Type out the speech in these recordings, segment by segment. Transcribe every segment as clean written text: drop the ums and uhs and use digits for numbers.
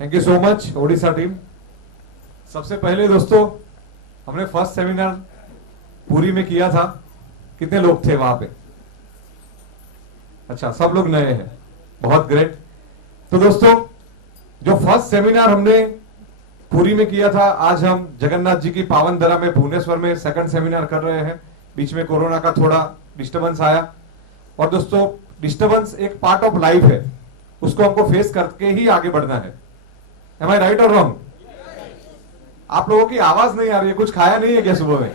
Thank you so much Odisha team. सबसे पहले दोस्तों, हमने फर्स्ट सेमिनार पुरी में किया था। कितने लोग थे वहां पे? अच्छा, सब लोग नए हैं, बहुत ग्रेट। तो दोस्तों, जो फर्स्ट सेमिनार हमने पुरी में किया था, आज हम जगन्नाथ जी की पावन धरा में भुवनेश्वर में सेकंड सेमिनार कर रहे हैं। बीच में कोरोना का थोड़ा डिस्टर्बेंस आया, और दोस्तों डिस्टर्बेंस एक पार्ट ऑफ लाइफ है, उसको हमको फेस करके ही आगे बढ़ना है। एम आई राइट और रॉन्ग? आप लोगों की आवाज नहीं आ रही है, कुछ खाया नहीं है क्या सुबह में?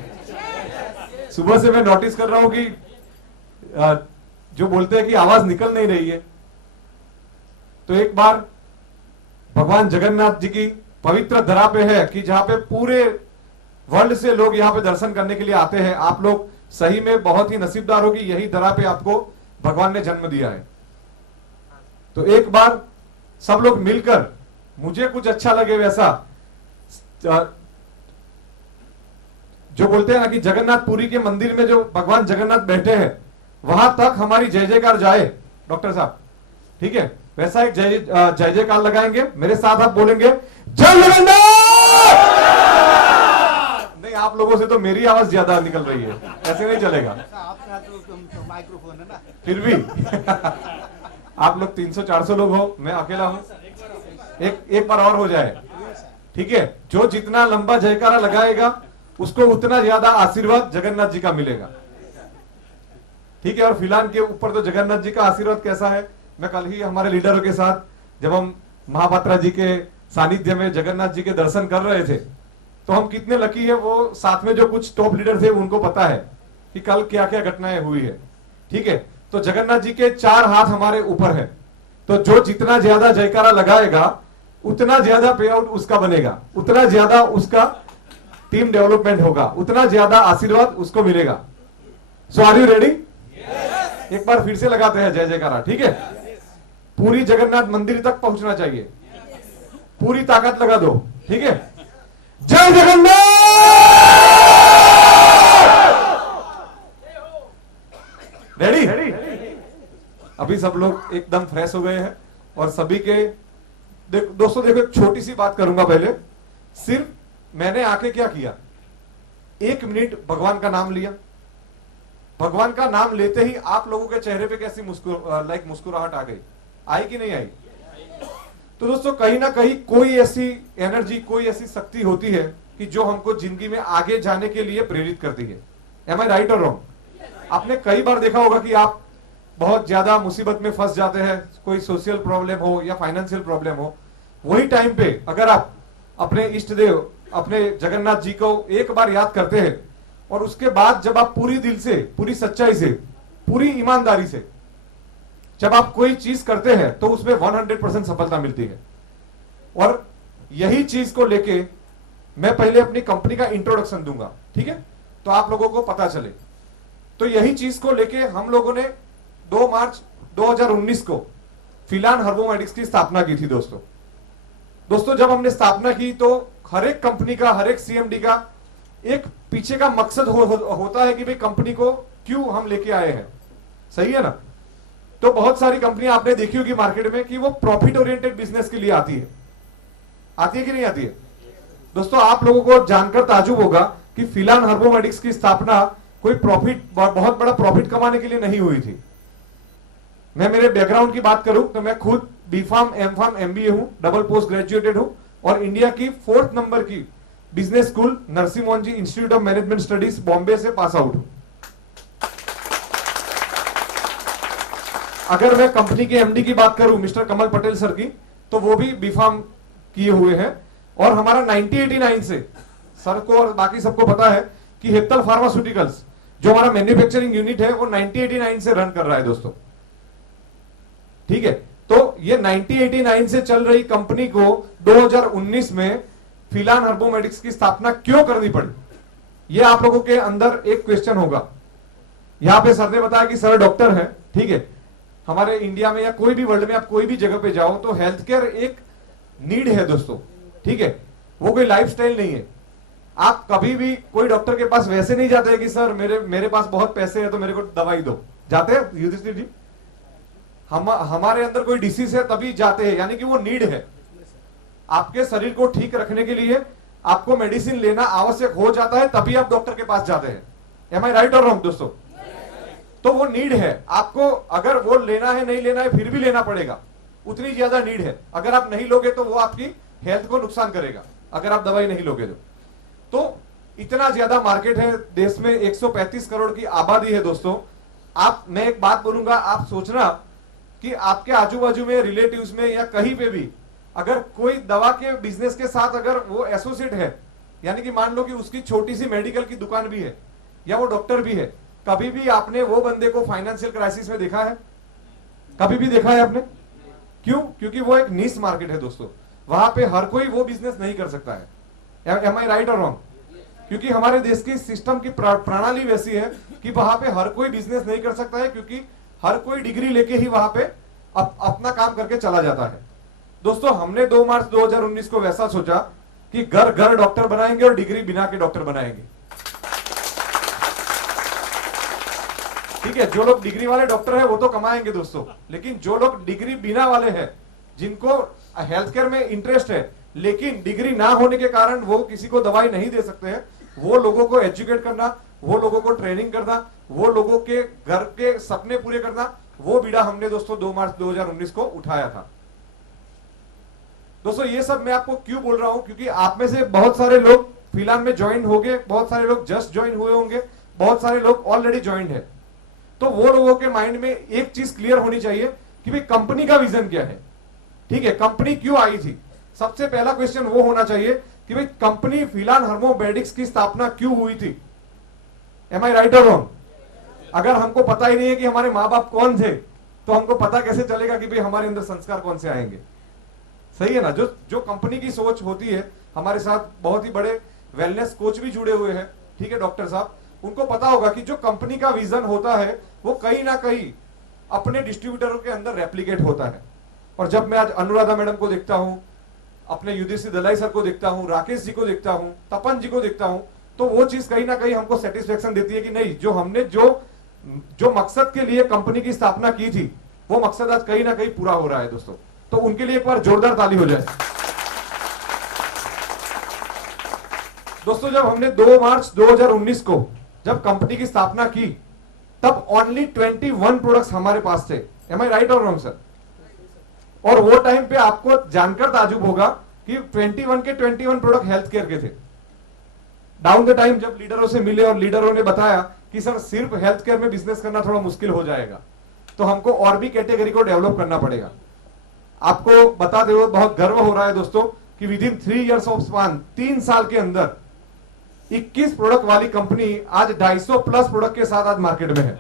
सुबह से मैं नोटिस कर रहा हूं कि जो बोलते हैं कि आवाज निकल नहीं रही है। तो एक बार भगवान जगन्नाथ जी की पवित्र धरा पे है कि जहां पे पूरे वर्ल्ड से लोग यहां पे दर्शन करने के लिए आते हैं। आप लोग सही में बहुत ही नसीबदार हो कि यही धरा पे आपको भगवान ने जन्म दिया है। तो एक बार सब लोग मिलकर, मुझे कुछ अच्छा लगे वैसा, जो बोलते हैं ना कि जगन्नाथपुरी के मंदिर में जो भगवान जगन्नाथ बैठे हैं वहां तक हमारी जय जयकार जाए डॉक्टर साहब, ठीक है? वैसा एक जय जयकार लगाएंगे। मेरे साथ आप बोलेंगे जय जगन्नाथ। नहीं, आप लोगों से तो मेरी आवाज ज्यादा निकल रही है, ऐसे नहीं चलेगा। आपका तो माइक्रोफोन है ना, फिर भी आप लोग 300-400 लोग हो, मैं अकेला हूं। एक बार और हो जाए, ठीक है? जो जितना लंबा जयकारा लगाएगा उसको उतना ज्यादा आशीर्वाद जगन्नाथ जी का मिलेगा, ठीक है? और फिलहाल के ऊपर तो जगन्नाथ जी का आशीर्वाद कैसा है, मैं कल ही हमारे लीडरों के साथ जब हम महापात्रा जी के सानिध्य में जगन्नाथ जी के दर्शन कर रहे थे, तो हम कितने लकी है, वो साथ में जो कुछ टॉप लीडर थे उनको पता है कि कल क्या क्या घटनाएं हुई है, ठीक है? तो जगन्नाथ जी के 4 हाथ हमारे ऊपर है, तो जो जितना ज्यादा जयकारा लगाएगा उतना ज्यादा पे आउट उसका बनेगा, उतना ज्यादा उसका टीम डेवलपमेंट होगा, उतना ज्यादा आशीर्वाद उसको मिलेगा। सो आर यू रेडी? एक बार फिर से लगाते हैं जय जयकारा, ठीक है? पूरी जगन्नाथ मंदिर तक पहुंचना चाहिए, पूरी ताकत लगा दो, ठीक है? जय जगन्नाथ। रेडी? अभी सब लोग एकदम फ्रेश हो गए हैं, और सभी के दोस्तों देखो, एक छोटी सी बात करूंगा पहले। सिर्फ मैंने आके क्या किया, 1 मिनट भगवान का नाम लिया। भगवान का नाम लेते ही आप लोगों के चेहरे पे कैसी मुस्कुराहट आ गई? आई कि नहीं आई? तो दोस्तों, कहीं ना कहीं कोई ऐसी एनर्जी, कोई ऐसी शक्ति होती है कि जो हमको जिंदगी में आगे जाने के लिए प्रेरित करती है। एम आई राइट और रॉन्ग? आपने कई बार देखा होगा कि आप बहुत ज्यादा मुसीबत में फंस जाते हैं, कोई सोशल प्रॉब्लम हो या फाइनेंशियल प्रॉब्लम हो, वही टाइम पे अगर आप अपने इष्ट देव, अपने जगन्नाथ जी को एक बार याद करते हैं, और उसके बाद जब आप पूरी दिल से, पूरी सच्चाई से, पूरी ईमानदारी से जब आप कोई चीज करते हैं, तो उसमें 100% सफलता मिलती है। और यही चीज को लेके मैं पहले अपनी कंपनी का इंट्रोडक्शन दूंगा, ठीक है? तो आप लोगों को पता चले। तो यही चीज को लेके हम लोगों ने 2 मार्च 2019 को फिलान हर्बोमेटिक्स की स्थापना की थी। दोस्तों जब हमने स्थापना की, तो हर एक कंपनी का, हर एक सीएमडी का एक पीछे का मकसद होता है कि भाई कंपनी को क्यों हम लेके आए हैं, सही है ना? तो बहुत सारी कंपनियां आपने देखी होगी मार्केट में कि वो प्रॉफिट ओरिएंटेड बिजनेस के लिए आती है कि नहीं आती है? दोस्तों आप लोगों को जानकर ताजुब होगा कि फिलान हर्बोमेटिक्स की स्थापना कोई बहुत बड़ा प्रॉफिट कमाने के लिए नहीं हुई थी। मैं मेरे बैकग्राउंड की बात करूं तो मैं खुद बीफार्म, एमफार्म, एमबीए हूं, डबल पोस्ट ग्रेजुएटेड हूं, और इंडिया की 4th नंबर की business school Narsee Monjee institute of management studies Bombay से पास आउट हूं। अगर मैं कंपनी के एमडी की बात करूं, मिस्टर कमल पटेल सर की, तो वो भी बीफार्म किए हुए हैं। और हमारा 1989 से, सर को और बाकी सबको पता है कि हेत्तल फार्मास्यूटिकल्स जो हमारा मैन्युफैक्चरिंग यूनिट है, वो 1989 से रन कर रहा है दोस्तों, ठीक है? तो ये 1989 से चल रही कंपनी को 2019 में फिलान हर्बोमेटिक्स की स्थापना क्यों करनी पड़ी? ये आप लोगों के अंदर एक क्वेश्चन होगा। यहां पे सर ने बताया कि सर डॉक्टर है, ठीक है? हमारे इंडिया में या कोई भी वर्ल्ड में आप कोई भी जगह पे जाओ तो हेल्थ केयर एक नीड है दोस्तों, ठीक है? वो कोई लाइफस्टाइल नहीं है। आप कभी भी कोई डॉक्टर के पास वैसे नहीं जाते हैं कि सर मेरे पास बहुत पैसे हैं तो मेरे को दवाई दो। जाते हैं युधिष्ठिर जी? हमारे अंदर कोई डिसीज है तभी जाते हैं, यानी कि वो नीड है। आपके शरीर को ठीक रखने के लिए आपको मेडिसिन लेना आवश्यक हो जाता है, तभी आप डॉक्टर के पास जाते हैं। एम आई राइट और रॉन्ग दोस्तों? तो वो नीड है आपको, अगर वो लेना है नहीं लेना है फिर भी लेना पड़ेगा, उतनी ज्यादा नीड है। अगर आप नहीं लोगे तो वो आपकी हेल्थ को नुकसान करेगा, अगर आप दवाई नहीं लोगे तो इतना ज्यादा मार्केट है देश में, 135 करोड़ की आबादी है दोस्तों। मैं एक बात बोलूंगा, आप सोचना कि आपके आजू बाजू में, रिलेटिव्स में या कहीं पे भी अगर कोई दवा के बिजनेस के साथ अगर वो एसोसिएट है, यानी कि मान लो कि उसकी छोटी सी मेडिकल की दुकान भी है या वो डॉक्टर भी है, कभी भी आपने वो बंदे को फाइनेंशियल क्राइसिस में देखा है? कभी भी देखा है आपने? क्यों? क्योंकि वो एक नीश मार्केट है दोस्तों, वहां पे हर कोई वो बिजनेस नहीं कर सकता है। एम आई राइट और रॉन्ग? क्योंकि हमारे देश की सिस्टम की प्रणाली वैसी है कि वहां पे हर कोई बिजनेस नहीं कर सकता है, क्योंकि हर कोई डिग्री लेके ही वहां पे अपना काम करके चला जाता है। दोस्तों हमने 2 मार्च 2019 को वैसा सोचा कि घर घर डॉक्टर बनाएंगे और डिग्री बिना के डॉक्टर बनाएंगे। ठीक है, जो लोग डिग्री वाले डॉक्टर है वो तो कमाएंगे दोस्तों, लेकिन जो लोग डिग्री बिना वाले हैं, जिनको हेल्थ केयर में इंटरेस्ट है लेकिन डिग्री ना होने के कारण वो किसी को दवाई नहीं दे सकते हैं, वो लोगों को एजुकेट करना, वो लोगों को ट्रेनिंग करना, वो लोगों के घर के सपने पूरे करना, वो बीड़ा हमने दोस्तों 2 मार्च 2019 को उठाया था। दोस्तों ये सब मैं आपको क्यों बोल रहा हूं, क्योंकि आप में से बहुत सारे लोग फिलहाल में ज्वाइन हो गए, बहुत सारे लोग जस्ट ज्वाइन हुए होंगे, बहुत सारे लोग ऑलरेडी ज्वाइन है। तो वो लोगों के माइंड में एक चीज क्लियर होनी चाहिए कि भाई कंपनी का विजन क्या है। ठीक है, कंपनी क्यों आई थी? सबसे पहला क्वेश्चन वो होना चाहिए कि भाई कंपनी फिलहाल हार्मोमेडिक्स की स्थापना क्यों हुई थी? एम आई राइट और रॉन्ग? अगर हमको पता ही नहीं है कि हमारे माँ बाप कौन थे, तो हमको पता कैसे चलेगा कि भाई हमारे अंदर संस्कार कौन से आएंगे? सही है ना? जो कंपनी की सोच होती है, हमारे साथ बहुत ही बड़े वेलनेस कोच भी जुड़े हुए हैं, ठीक है डॉक्टर साहब, उनको पता होगा कि जो कंपनी का विजन होता है वो कहीं ना कहीं अपने डिस्ट्रीब्यूटरों के अंदर रेप्लिकेट होता है। और जब मैं आज अनुराधा मैडम को देखता हूं, अपने युधिष्ठिर दलाई सर को देखता हूं, राकेश जी को देखता हूं, तपन जी को देखता हूं, तो वो चीज कहीं ना कहीं हमको सेटिस्फेक्शन देती है कि नहीं, जो हमने जो मकसद के लिए कंपनी की स्थापना की थी वो मकसद आज कहीं ना कहीं पूरा हो रहा है दोस्तों। तो उनके लिए एक बार जोरदार ताली हो जाए। दोस्तों जब हमने 2 मार्च 2019 को जब कंपनी की स्थापना की, तब ओनली 21 प्रोडक्ट्स हमारे पास थे। एम आई राइट और रॉन्ग सर? और वो टाइम पे आपको जानकर ताजुब होगा कि 21 के 21 प्रोडक्ट हेल्थ केयर के थे। डाउन द टाइम जब लीडरों से मिले और लीडरों ने बताया कि सर सिर्फ हेल्थ केयर में बिजनेस करना थोड़ा मुश्किल हो जाएगा, तो हमको और भी कैटेगरी को डेवलप करना पड़ेगा। आपको बताते हुए बहुत गर्व हो रहा है दोस्तों कि with in 3 years of span, 3 साल के अंदर 21 प्रोडक्ट वाली कंपनी आज 250 प्लस प्रोडक्ट के साथ आज मार्केट में है।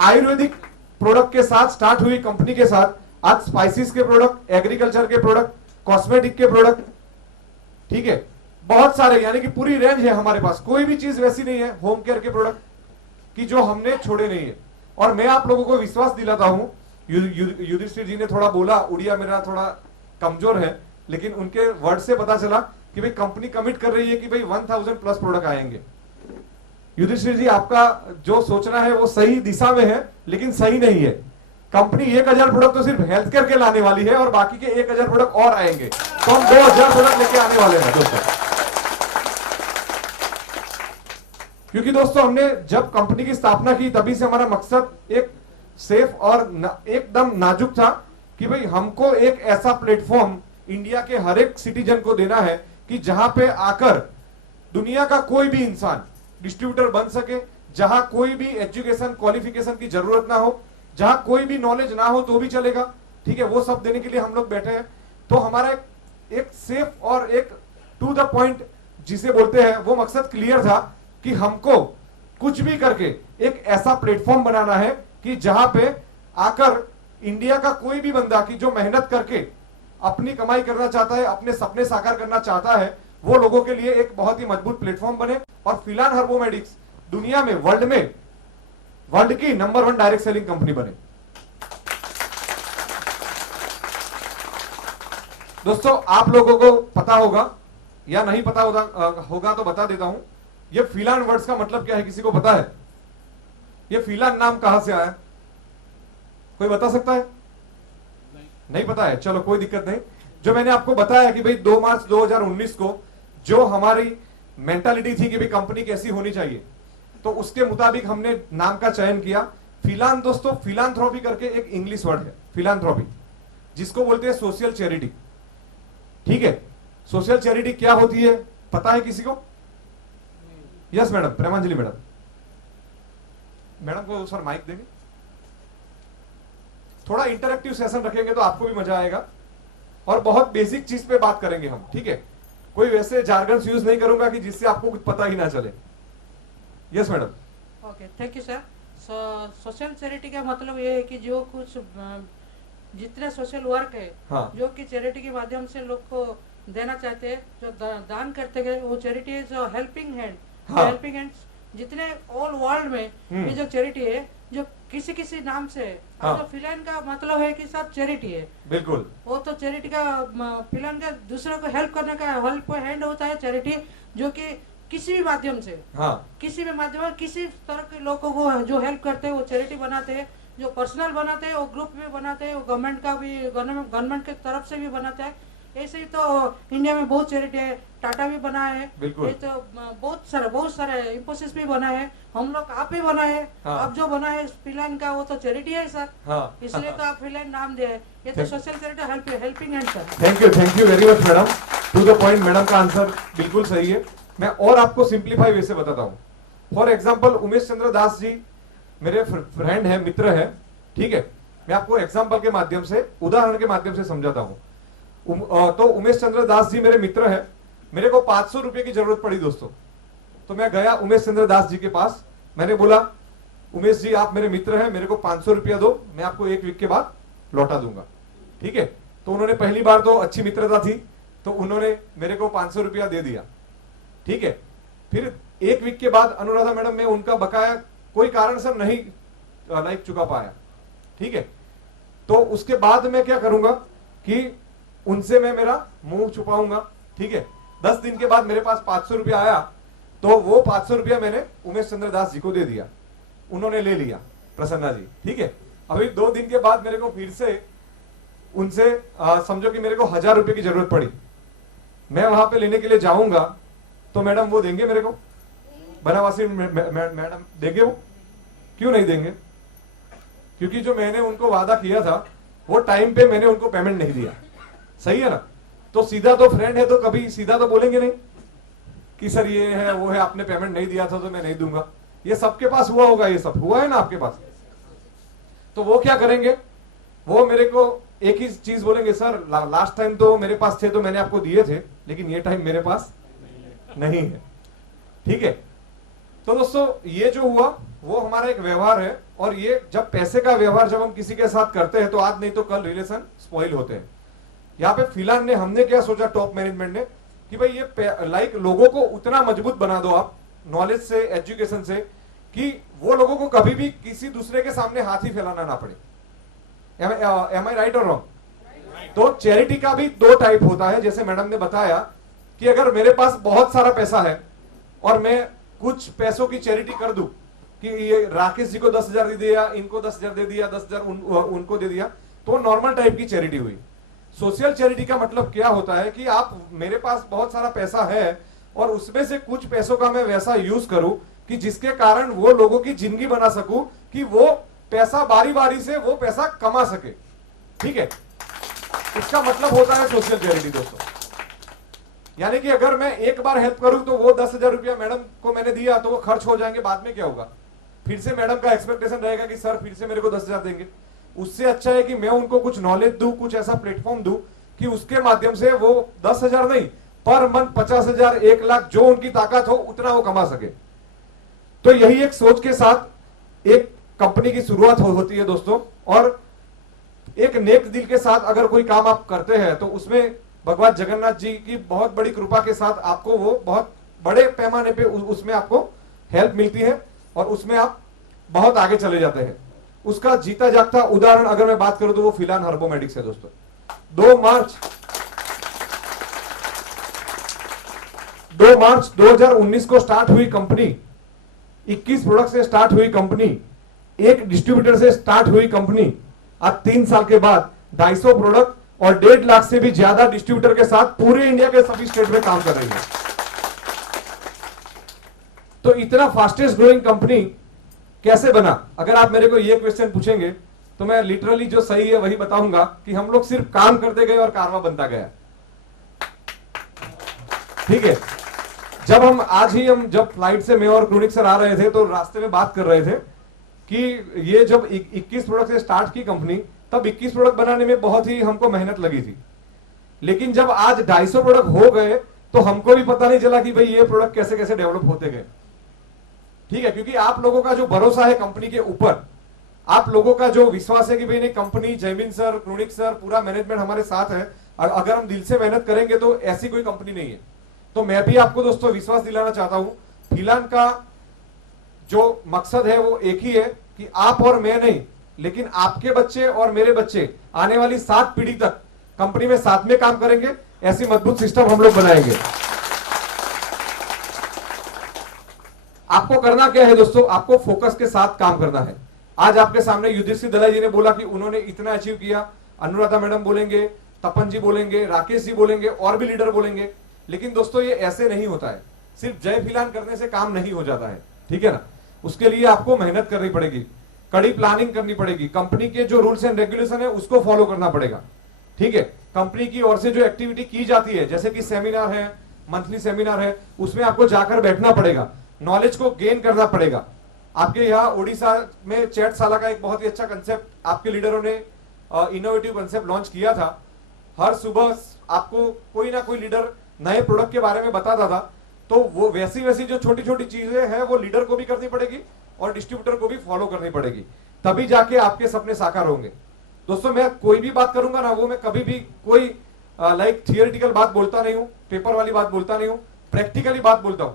आयुर्वेदिक प्रोडक्ट के साथ स्टार्ट हुई कंपनी के साथ आज स्पाइसेस के प्रोडक्ट, एग्रीकल्चर के प्रोडक्ट, कॉस्मेटिक के प्रोडक्ट, ठीक है, बहुत सारे, यानी कि पूरी रेंज है हमारे पास। कोई भी चीज वैसी नहीं है होम केयर के प्रोडक्ट की जो हमने छोड़े नहीं है। और मैं आप लोगों को विश्वास दिलाता हूं, युधिष्ठिर जी ने थोड़ा बोला, उड़िया मेरा थोड़ा कमजोर है, लेकिन उनके वर्ड से पता चला कि भाई कंपनी कमिट कर रही है कि भाई 1000 प्लस प्रोडक्ट आएंगे। युधिष्ठिर जी आपका जो सोचना है वो सही दिशा में है, लेकिन सही नहीं है। कंपनी 1000 प्रोडक्ट तो सिर्फ हेल्थ केयर के लाने वाली है और बाकी के 1000 प्रोडक्ट और आएंगे, तो हम 2000 प्रोडक्ट लेके आने वाले हैं दोस्तों। क्योंकि दोस्तों हमने जब कंपनी की स्थापना की तभी से हमारा मकसद एक सेफ और एकदम नाजुक था कि भाई हमको एक ऐसा प्लेटफॉर्म इंडिया के हर एक सिटीजन को देना है कि जहां पे आकर दुनिया का कोई भी इंसान डिस्ट्रीब्यूटर बन सके, जहां कोई भी एजुकेशन क्वालिफिकेशन की जरूरत ना हो, जहां कोई भी नॉलेज ना हो तो भी चलेगा, ठीक है, वो सब देने के लिए हम लोग बैठे हैं। तो हमारा एक सेफ और एक टू द पॉइंट जिसे बोलते हैं वो मकसद क्लियर था कि हमको कुछ भी करके एक ऐसा प्लेटफॉर्म बनाना है कि जहां पे आकर इंडिया का कोई भी बंदा की जो मेहनत करके अपनी कमाई करना चाहता है, अपने सपने साकार करना चाहता है, वो लोगों के लिए एक बहुत ही मजबूत प्लेटफॉर्म बने। और फिलहाल हार्मोमेडिक्स दुनिया में वर्ल्ड की नंबर 1 डायरेक्ट सेलिंग कंपनी बने। दोस्तों आप लोगों को पता होगा या नहीं पता होगा तो बता देता हूं, ये फिलहाल वर्ड्स का मतलब क्या है, किसी को पता है? ये फिलहाल नाम कहां से आया, कोई बता सकता है? नहीं पता है, चलो कोई दिक्कत नहीं। जो मैंने आपको बताया कि भाई 2 मार्च 2019 को जो हमारी मेंटालिटी थी कि भाई कंपनी कैसी होनी चाहिए, तो उसके मुताबिक हमने नाम का चयन किया। फिलान दोस्तों, फिलांथ्रोपी करके एक इंग्लिश वर्ड है, फिलांथ्रोपी, जिसको बोलते हैं सोशल चैरिटी। ठीक है, सोशल चैरिटी क्या होती है पता है किसी को? Yes madam, Premanjali madam. Madam को सर माइक देंगे, थोड़ा इंटरेक्टिव सेशन रखेंगे तो आपको भी मजा आएगा, और बहुत बेसिक चीज पे बात करेंगे हम। ठीक है, कोई वैसे जार्गन्स यूज नहीं करूंगा कि जिससे आपको कुछ पता ही ना चले। Yes madam. Okay, thank you sir. Social charity का मतलब ये है कि जो कुछ जितने सोशल वर्क है, हाँ। जो कि चैरिटी के माध्यम से लोग को देना चाहते हैं, जो दान करते हैं, वो चैरिटी है जो हेल्पिंग हैंड। हाँ। हेल्पिंग हैंड जितने ऑल वर्ल्ड में ये जो चैरिटी है, जो किसी किसी नाम से है। हाँ। तो फिलान का मतलब है कि सब चैरिटी है। बिल्कुल, वो तो चैरिटी का फिलान का दूसरों को हेल्प करने का हेल्प हैंड होता है चैरिटी, जो कि किसी भी माध्यम से, हाँ किसी भी माध्यम, किसी तरह के लोगों को जो हेल्प करते हैं वो चैरिटी बनाते हैं। जो पर्सनल बनाते हैं वो ग्रुप भी बनाते हैं, वो गवर्नमेंट का भी, गवर्नमेंट के तरफ से भी बनाते हैं। ऐसे ही तो इंडिया में बहुत चैरिटी है, टाटा भी बना है, बिल्कुल। ये तो बहुत सारे इंफोसिस भी बना है, हम लोग आप भी बना है। हाँ। आप जो बना है फिलान का वो तो चैरिटी है सर। हाँ। इसलिए तो आप फिलान नाम दिए है। ये तो social charity helping hand sir. Thank you very much madam, to the point. Madam का आंसर बिल्कुल सही है। मैं और आपको सिंप्लीफाई वैसे बताता हूं। फॉर एग्जाम्पल उमेश चंद्र दास जी मेरे फ्रेंड है, मित्र है। ठीक है, मैं आपको एग्जाम्पल के माध्यम से, उदाहरण के माध्यम से समझाता हूं। तो उमेश चंद्र दास जी मेरे मित्र है, मेरे को 500 रुपए की जरूरत पड़ी दोस्तों। तो मैं गया उमेश चंद्र दास जी के पास, मैंने बोला उमेश जी आप मेरे मित्र हैं, मेरे को 500 रुपया दो, मैं आपको 1 वीक के बाद लौटा दूंगा। ठीक है, तो उन्होंने पहली बार तो अच्छी मित्रता थी, तो उन्होंने मेरे को 500 रुपया दे दिया। ठीक है, फिर 1 वीक के बाद अनुराधा मैडम में उनका बकाया कोई कारण से नहीं लाइक चुका पाया। ठीक है, तो उसके बाद मैं क्या करूंगा कि उनसे मैं मेरा मुंह छुपाऊंगा। ठीक है, 10 दिन के बाद मेरे पास 500 रुपया आया, तो वो 500 रुपया मैंने उमेश चंद्र दास जी को दे दिया, उन्होंने ले लिया, प्रसन्ना जी। ठीक है, अभी 2 दिन के बाद मेरे को फिर से उनसे समझो कि मेरे को 1000 रुपए की जरूरत पड़ी, मैं वहां पे लेने के लिए जाऊंगा, तो मैडम वो देंगे मेरे को? बनावासी मैडम देंगे? वो क्यों नहीं देंगे? क्योंकि जो मैंने उनको वादा किया था वो टाइम पे मैंने उनको पेमेंट नहीं दिया। सही है ना? तो सीधा तो फ्रेंड है, तो कभी सीधा तो बोलेंगे नहीं कि सर ये है वो है, आपने पेमेंट नहीं दिया था तो मैं नहीं दूंगा। ये सबके पास हुआ होगा, ये सब हुआ है ना आपके पास। तो वो क्या करेंगे, वो मेरे को एक ही चीज बोलेंगे, सर लास्ट टाइम तो मेरे पास थे तो मैंने आपको दिए थे, लेकिन ये टाइम मेरे पास नहीं है। ठीक है, तो दोस्तों ये जो हुआ वो हमारा एक व्यवहार है, और ये जब पैसे का व्यवहार जब हम किसी के साथ करते हैं तो आज नहीं तो कल रिलेशन स्पॉइल होते हैं। यहाँ पे फिलहाल ने हमने क्या सोचा, टॉप मैनेजमेंट ने, कि भाई ये लाइक लोगों को उतना मजबूत बना दो आप नॉलेज से, एजुकेशन से, कि वो लोगों को कभी भी किसी दूसरे के सामने हाथ ही फैलाना ना पड़े। एम आई राइट और रॉन्ग? तो चैरिटी का भी 2 टाइप होता है, जैसे मैडम ने बताया कि अगर मेरे पास बहुत सारा पैसा है और मैं कुछ पैसों की चैरिटी कर दूं कि ये राकेश जी को 10,000 दे दिया, इनको 10,000 दे दिया, 10,000 उनको दे दिया, तो नॉर्मल टाइप की चैरिटी हुई। सोशल चैरिटी का मतलब क्या होता है कि आप, मेरे पास बहुत सारा पैसा है और उसमें से कुछ पैसों का मैं वैसा यूज करूं कि जिसके कारण वो लोगों की जिंदगी बना सकूं, कि वो पैसा बारी बारी से वो पैसा कमा सके। ठीक है, इसका मतलब होता है सोशल चैरिटी दोस्तों। यानी कि अगर मैं एक बार हेल्प करूं तो वो 10,000 रुपया मैडम को मैंने दिया तो वो खर्च हो जाएंगे, बाद में क्या होगा, फिर से मैडम का एक्सपेक्टेशन रहेगा कि सर फिर से मेरे को 10,000 देंगे। उससे अच्छा है कि मैं उनको कुछ नॉलेज दूं, कुछ ऐसा प्लेटफॉर्म दूं कि उसके माध्यम से वो 10,000 नहीं, पर मंथ 50,000, 1 लाख, जो उनकी ताकत हो उतना वो कमा सके। तो यही एक सोच के साथ एक कंपनी की शुरुआत होती है दोस्तों। और एक नेक दिल के साथ अगर कोई काम आप करते हैं तो उसमें भगवान जगन्नाथ जी की बहुत बड़ी कृपा के साथ आपको वो बहुत बड़े पैमाने पे उसमें आपको हेल्प मिलती है और उसमें आप बहुत आगे चले जाते हैं। उसका जीता जागता उदाहरण अगर मैं बात करूं तो वो फिलहाल हर्बोमेडिक्स है दोस्तों। 2 मार्च 2019 को स्टार्ट हुई कंपनी, 21 प्रोडक्ट से स्टार्ट हुई कंपनी, एक डिस्ट्रीब्यूटर से स्टार्ट हुई कंपनी, आज 3 साल के बाद 250 प्रोडक्ट और 1.5 लाख से भी ज्यादा डिस्ट्रीब्यूटर के साथ पूरे इंडिया के सभी स्टेट में काम कर रही है। तो इतना फास्टेस्ट ग्रोइंग कंपनी कैसे बना? अगर आप मेरे को यह क्वेश्चन पूछेंगे तो मैं लिटरली जो सही है वही बताऊंगा कि हम लोग सिर्फ काम करते गए और कारवा बनता गया। ठीक है, जब फ्लाइट से मैं और क्रोनिक सर आ रहे थे तो रास्ते में बात कर रहे थे कि ये जब 21 प्रोडक्ट से स्टार्ट की कंपनी, तब 21 प्रोडक्ट बनाने में बहुत ही हमको मेहनत लगी थी। लेकिन जब आज 250 प्रोडक्ट हो गए तो हमको भी पता नहीं चला कि भाई ये प्रोडक्ट कैसे कैसे डेवलप होते गए। ठीक है, क्योंकि आप लोगों का जो भरोसा है कंपनी के ऊपर, आप लोगों का जो विश्वास है कि भाई नहीं, company, Jaymin sir, chronic sir, पूरा मैनेजमेंट हमारे साथ है, अगर हम दिल से मेहनत करेंगे तो ऐसी कोई कंपनी नहीं है। तो मैं भी आपको दोस्तों विश्वास दिलाना चाहता हूं, फिलान का जो मकसद है वो एक ही है कि आप और मैं नहीं, लेकिन आपके बच्चे और मेरे बच्चे आने वाली 7 पीढ़ी तक कंपनी में साथ में काम करेंगे। ऐसी मजबूत सिस्टम हम लोग बनाएंगे। आपको करना क्या है दोस्तों? आपको फोकस के साथ काम करना है। आज आपके सामने युधिष्ठिर दलाई जी ने बोला कि उन्होंने इतना अचीव किया, अनुराधा मैडम बोलेंगे, तपन जी बोलेंगे, राकेश जी बोलेंगे, और भी लीडर बोलेंगे। लेकिन दोस्तों ये ऐसे नहीं होता है, सिर्फ जय फिलान करने से काम नहीं हो जाता है। ठीक है ना, उसके लिए आपको मेहनत करनी पड़ेगी, कड़ी प्लानिंग करनी पड़ेगी, कंपनी के जो रूल्स एंड रेगुलेशन है उसको फॉलो करना पड़ेगा। ठीक है, कंपनी की ओर से जो एक्टिविटी की जाती है, जैसे कि सेमिनार है, मंथली सेमिनार है, उसमें आपको जाकर बैठना पड़ेगा, नॉलेज को गेन करना पड़ेगा। आपके यहाँ ओडिशा में चैटशाला का एक बहुत ही अच्छा कंसेप्ट आपके लीडरों ने इनोवेटिव कंसेप्ट लॉन्च किया था। हर सुबह आपको कोई ना कोई लीडर नए प्रोडक्ट के बारे में बताता था। तो वो वैसी वैसी जो छोटी छोटी चीजें हैं वो लीडर को भी करनी पड़ेगी और डिस्ट्रीब्यूटर को भी फॉलो करनी पड़ेगी, तभी जाके आपके सपने साकार होंगे। दोस्तों मैं कोई भी बात करूंगा ना, वो मैं कभी भी कोई लाइक थियोरिटिकल बात बोलता नहीं हूं, पेपर वाली बात बोलता नहीं हूं, प्रैक्टिकली बात बोलता हूं।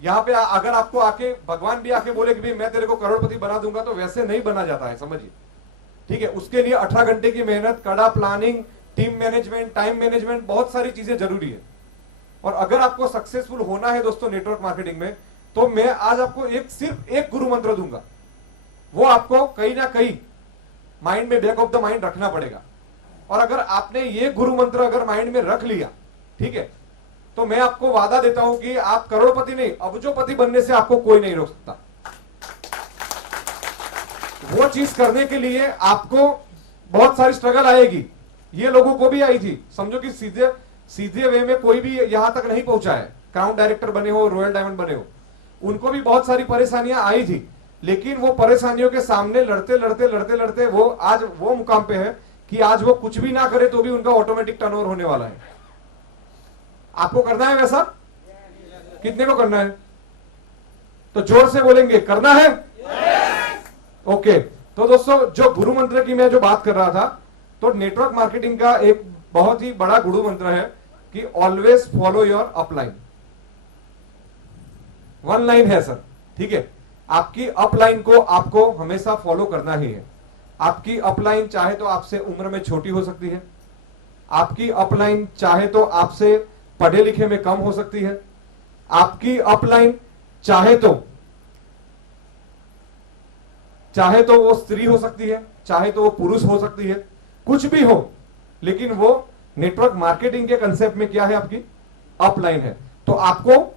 यहाँ पे अगर आपको आके भगवान भी आके बोले कि भाई मैं तेरे को करोड़पति बना दूंगा, तो वैसे नहीं बना जाता है, समझिए। ठीक है, उसके लिए 18 घंटे की मेहनत, कड़ा planning, team management, time management, बहुत सारी चीजें जरूरी है। और अगर आपको सक्सेसफुल होना है दोस्तों नेटवर्क मार्केटिंग में, तो मैं आज आपको सिर्फ एक गुरु मंत्र दूंगा। वो आपको कहीं ना कहीं माइंड में, बैक ऑफ द माइंड रखना पड़ेगा। और अगर आपने ये गुरु मंत्र अगर माइंड में रख लिया, ठीक है, तो मैं आपको वादा देता हूं कि आप करोड़पति नहीं, अब्जोपति बनने से आपको कोई नहीं रोक सकता। वो चीज करने के लिए आपको बहुत सारी स्ट्रगल आएगी। ये लोगों को भी आई थी। समझो कि सीधे वे में कोई भी यहां तक नहीं पहुंचा है। क्राउन डायरेक्टर बने हो, रॉयल डायमंड बने हो, उनको भी बहुत सारी परेशानियां आई थी। लेकिन वो परेशानियों के सामने लड़ते लड़ते लड़ते लड़ते वो आज वो मुकाम पे है कि आज वो कुछ भी ना करे तो भी उनका ऑटोमेटिक टर्नओवर होने वाला है। आपको करना है वैसा? कितने को करना है? तो जोर से बोलेंगे, करना है? ओके। तो दोस्तों जो गुरु मंत्र की मैं जो बात कर रहा था, तो नेटवर्क मार्केटिंग का एक बहुत ही बड़ा गुरु मंत्र है कि always follow your upline. One line है सर, ठीक है, आपकी अपलाइन को आपको हमेशा फॉलो करना ही है। आपकी अपलाइन चाहे तो आपसे उम्र में छोटी हो सकती है, आपकी अपलाइन चाहे तो आपसे पढ़े लिखे में कम हो सकती है, आपकी अपलाइन चाहे तो वो स्त्री हो सकती है, चाहे तो वो पुरुष हो सकती है, कुछ भी हो, लेकिन वो नेटवर्क मार्केटिंग के कंसेप्ट में क्या है? आपकी अपलाइन है। तो आपको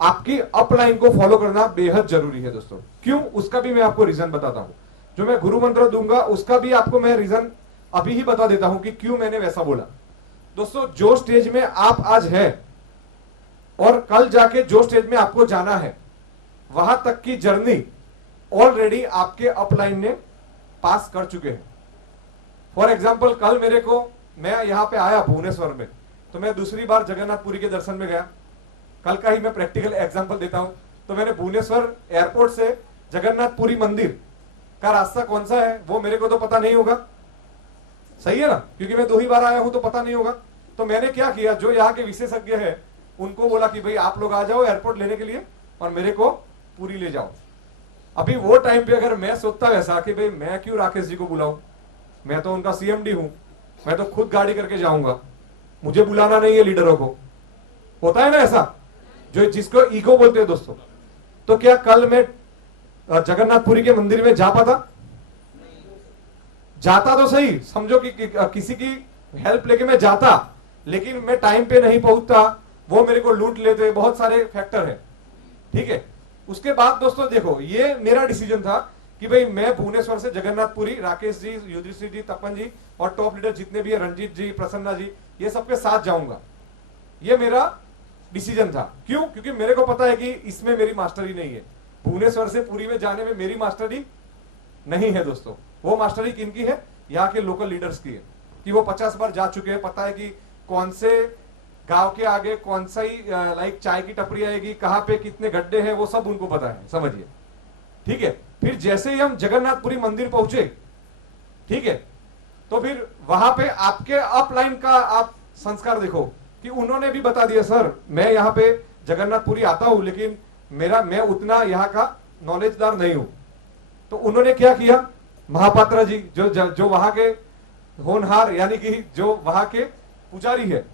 आपकी अपलाइन को फॉलो करना बेहद जरूरी है दोस्तों। क्यों? उसका भी मैं आपको रीजन बताता हूं। जो मैं गुरु मंत्र दूंगा उसका भी आपको मैं रीजन अभी ही बता देता हूं कि क्यों मैंने वैसा बोला। दोस्तों जो स्टेज में आप आज है और कल जाके जो स्टेज में आपको जाना है, वहां तक की जर्नी ऑलरेडी आपके अपलाइन ने पास कर चुके हैं। फॉर एग्जाम्पल कल मैं यहां पे आया भुवनेश्वर में, तो मैं दूसरी बार जगन्नाथपुरी के दर्शन में गया। कल का ही मैं प्रैक्टिकल एग्जांपल देता हूं। तो मैंने भुवनेश्वर एयरपोर्ट से जगन्नाथपुरी मंदिर का रास्ता कौन सा है वो मेरे को तो पता नहीं होगा, सही है ना, क्योंकि मैं 2 ही बार आया हूं तो पता नहीं होगा। तो मैंने क्या किया, जो यहाँ के विशेषज्ञ है उनको बोला कि भाई आप लोग आ जाओ एयरपोर्ट लेने के लिए और मेरे को पूरी ले जाओ। अभी वो टाइम पे अगर मैं सोचता वैसा कि भाई मैं क्यों राकेश जी को बुलाऊं, मैं तो उनका सीएमडी हूं, मैं तो खुद गाड़ी करके जाऊंगा, मुझे बुलाना नहीं है लीडरों को, होता है ना ऐसा, जो जिसको ईगो बोलते हैं दोस्तों। तो क्या कल मैं जगन्नाथपुरी के मंदिर में जा पाता? जाता तो सही, समझो कि किसी की हेल्प लेके मैं जाता, लेकिन मैं टाइम पे नहीं पहुंचता, वो मेरे को लूट लेते, बहुत सारे फैक्टर है। ठीक है, उसके बाद दोस्तों देखो, ये मेरा डिसीजन था कि भाई मैं भुवनेश्वर से जगन्नाथपुरी, राकेश जी, युधिष्ठिर जी, तपन जी और टॉप लीडर जितने भी है, रंजीत जी, प्रसन्ना जी, ये सबके साथ जाऊंगा। ये मेरा डिसीजन था। क्यों? क्योंकि मेरे को पता है कि इसमें मेरी मास्टरी नहीं है, भुवनेश्वर से पुरी में जाने में मेरी मास्टरी नहीं है दोस्तों। वो मास्टरी किनकी है? यहाँ के लोकल लीडर्स की है, कि वो 50 बार जा चुके हैं, पता है कि कौन से गांव के आगे कौन सा ही लाइक चाय की टपरी आएगी, कहां पे कितने गड्ढे हैं, वो सब उनको पता है, समझिए। ठीक है, फिर जैसे ही हम जगन्नाथपुरी मंदिर पहुंचे, ठीक है, तो फिर वहां पे आपके अपलाइन का आप संस्कार देखो कि उन्होंने भी बता दिया, सर मैं यहाँ पे जगन्नाथपुरी आता हूं, लेकिन मैं उतना यहाँ का नॉलेजदार नहीं हूं। तो उन्होंने क्या किया, महापात्रा जी जो वहां के होनहार यानी कि जो वहां के पुजारी है,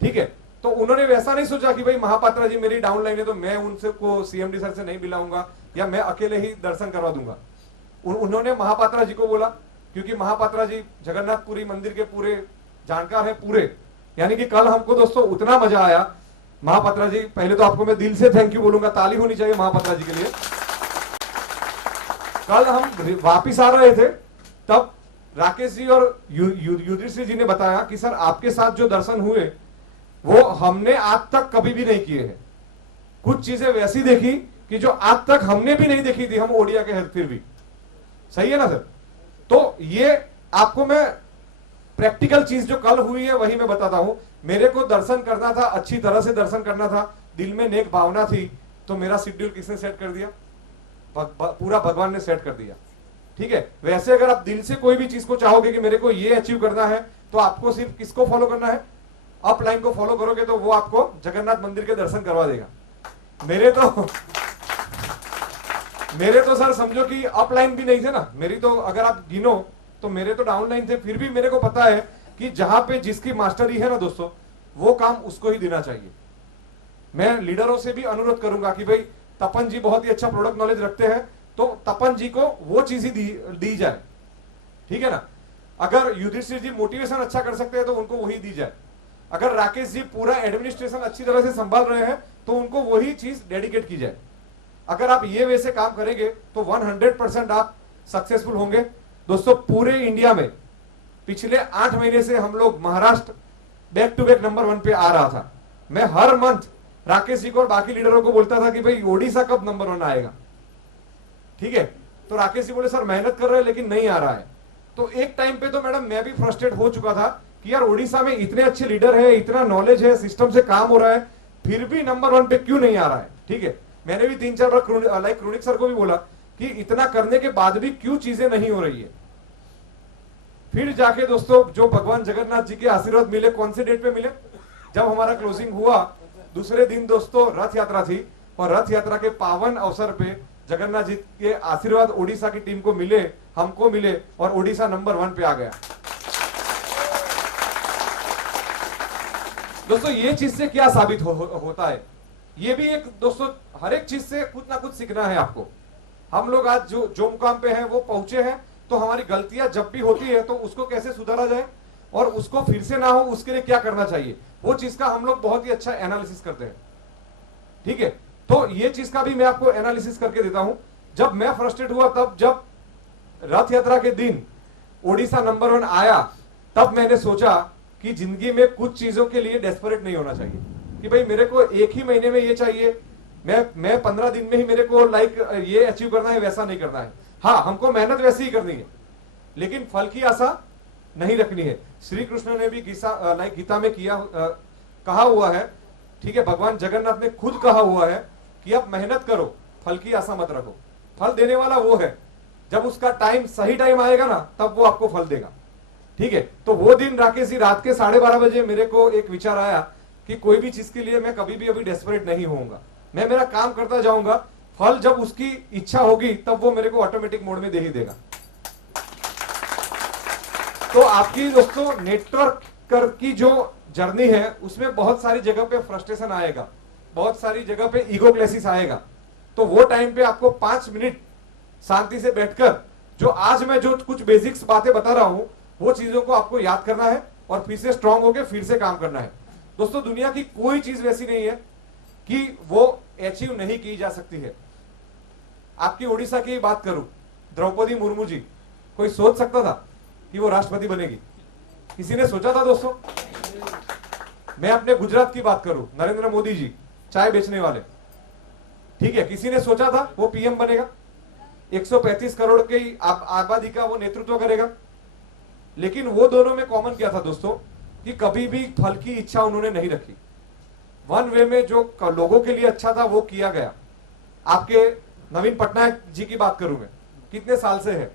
ठीक है, तो उन्होंने वैसा नहीं सोचा कि भाई महापात्रा जी मेरी डाउनलाइन है तो मैं उनसे को सीएमडी सर से नहीं मिलाऊंगा या मैं अकेले ही दर्शन करवा दूंगा। उन्होंने महापात्रा जी को बोला, क्योंकि महापात्रा जी जगन्नाथपुरी मंदिर के पूरे जानकार है पूरे, यानी कि कल हमको दोस्तों उतना मजा आया। महापात्रा जी, पहले तो आपको मैं दिल से थैंक यू बोलूंगा, ताली होनी चाहिए महापात्रा जी के लिए। कल हम वापिस आ रहे थे, तब राकेश जी और युधिष्ठिर जी ने बताया कि सर आपके साथ जो दर्शन हुए वो हमने आज तक कभी भी नहीं किए हैं। कुछ चीजें वैसी देखी कि जो आज तक हमने भी नहीं देखी थी, हम ओडिया के हैं फिर भी। सही है ना सर? तो ये आपको मैं प्रैक्टिकल चीज जो कल हुई है वही मैं बताता हूं। मेरे को दर्शन करना था, अच्छी तरह से दर्शन करना था, दिल में नेक भावना थी, तो मेरा शेड्यूल किसने सेट कर दिया? पूरा भगवान ने सेट कर दिया। ठीक है, वैसे अगर आप दिल से कोई भी चीज को चाहोगे कि मेरे को ये अचीव करना है, तो आपको सिर्फ किसको फॉलो करना है? अपलाइन को फॉलो करोगे तो वो आपको जगन्नाथ मंदिर के दर्शन करवा देगा। मेरे तो सर समझो कि अपलाइन भी नहीं थे ना, मेरी तो अगर आप गिनो तो मेरे तो डाउनलाइन थे, फिर भी मेरे को पता है कि जहां पे जिसकी मास्टरी है ना दोस्तों, वो काम उसको ही देना चाहिए। मैं लीडरों से भी अनुरोध करूंगा कि भाई तपन जी बहुत ही अच्छा प्रोडक्ट नॉलेज रखते हैं, तो तपन जी को वो चीज ही दी जाए। ठीक है ना? अगर युधिष्ठिर जी मोटिवेशन अच्छा कर सकते हैं तो उनको वही दी जाए। अगर राकेश जी पूरा एडमिनिस्ट्रेशन अच्छी तरह से संभाल रहे हैं तो उनको वही चीज डेडिकेट की जाए। अगर आप ये वैसे काम करेंगे तो 100% आप सक्सेसफुल होंगे। दोस्तों पूरे इंडिया में पिछले 8 महीने से हम लोग Maharashtra back to back number 1 पे आ रहा था। मैं हर मंथ राकेश जी को और बाकी लीडरों को बोलता था कि भाई ओडिशा कब नंबर 1 आएगा। ठीक है, तो राकेश जी बोले सर मेहनत कर रहे हैं लेकिन नहीं आ रहा है। तो एक टाइम पे तो मैडम मैं भी फ्रस्ट्रेट हो चुका था कि यार ओडिशा में इतने अच्छे लीडर है, इतना नॉलेज है, सिस्टम से काम हो रहा है, फिर भी नंबर 1 पे क्यों नहीं आ रहा है। ठीक है, मैंने भी 3-4 बार लाइक क्रोनिक सर को भी बोला कि इतना करने के बाद भी क्यों चीजें नहीं हो रही है। फिर जाके दोस्तों जो भगवान जगन्नाथ जी के आशीर्वाद मिले, कौन से डेट पे मिले? जब हमारा क्लोजिंग हुआ दूसरे दिन दोस्तों रथ यात्रा थी, और रथ यात्रा के पावन अवसर पे जगन्नाथ जी के आशीर्वाद ओडिशा की टीम को मिले, हमको मिले, और ओडिशा नंबर 1 पे आ गया। दोस्तों ये चीज से क्या साबित होता है? ये भी एक दोस्तों हर एक चीज से कुछ ना कुछ सीखना है आपको। हम लोग आज जो मुकाम पे हैं वो पहुंचे हैं, तो हमारी गलतियां जब भी होती है तो उसको कैसे सुधारा जाए और उसको फिर से ना हो उसके लिए क्या करना चाहिए, वो चीज का हम लोग बहुत ही अच्छा एनालिसिस करते हैं। ठीक है, तो ये चीज का भी मैं आपको एनालिसिस करके देता हूं। जब मैं फ्रस्ट्रेट हुआ, तब जब रथ यात्रा के दिन ओडिशा नंबर 1 आया, तब मैंने सोचा कि जिंदगी में कुछ चीजों के लिए डेस्परेट नहीं होना चाहिए कि भाई मेरे को एक ही महीने में ये चाहिए, मैं 15 दिन में ही मेरे को लाइक ये अचीव करना है, वैसा नहीं करना है। हाँ, हमको मेहनत वैसी ही करनी है, लेकिन फल की आशा नहीं रखनी है। श्री कृष्ण ने भी गीता में कहा हुआ है। ठीक है, भगवान जगन्नाथ ने खुद कहा हुआ है कि आप मेहनत करो, फल की आशा मत रखो। फल देने वाला वो है, जब उसका टाइम सही टाइम आएगा ना, तब वो आपको फल देगा। ठीक है, तो वो दिन राकेश जी रात के 12:30 बजे मेरे को एक विचार आया कि कोई भी चीज के लिए मैं कभी भी अभी डेस्परेट नहीं होऊंगा, मैं मेरा काम करता जाऊंगा, फल जब उसकी इच्छा होगी तब वो मेरे को ऑटोमेटिक मोड में दे ही देगा। तो आपकी दोस्तों नेटवर्क की जो जर्नी है उसमें बहुत सारी जगह पे फ्रस्ट्रेशन आएगा, बहुत सारी जगह पे ईगो क्लेसिस आएगा। तो वो टाइम पे आपको 5 मिनट शांति से बैठकर जो आज मैं जो कुछ बेसिक्स बातें बता रहा हूं वो चीजों को आपको याद करना है और फिर से स्ट्रांग होकर फिर से काम करना है। दोस्तों दुनिया की कोई चीज वैसी नहीं है कि वो अचीव नहीं की जा सकती है। आपकी उड़ीसा की बात करूं, द्रौपदी मुर्मू जी, कोई सोच सकता था कि वो राष्ट्रपति बनेगी? किसी ने सोचा था दोस्तों? मैं अपने गुजरात की बात करूं, नरेंद्र मोदी जी, चाय बेचने वाले, ठीक है, किसी ने सोचा था वो पीएम बनेगा? 135 करोड़ की आबादी का वो नेतृत्व करेगा? लेकिन वो दोनों में कॉमन क्या था दोस्तों, कि कभी भी फल की इच्छा उन्होंने नहीं रखी। वन वे में जो लोगों के लिए अच्छा था वो किया गया। आपके नवीन पटनायक जी की बात करूं मैं, कितने साल से है,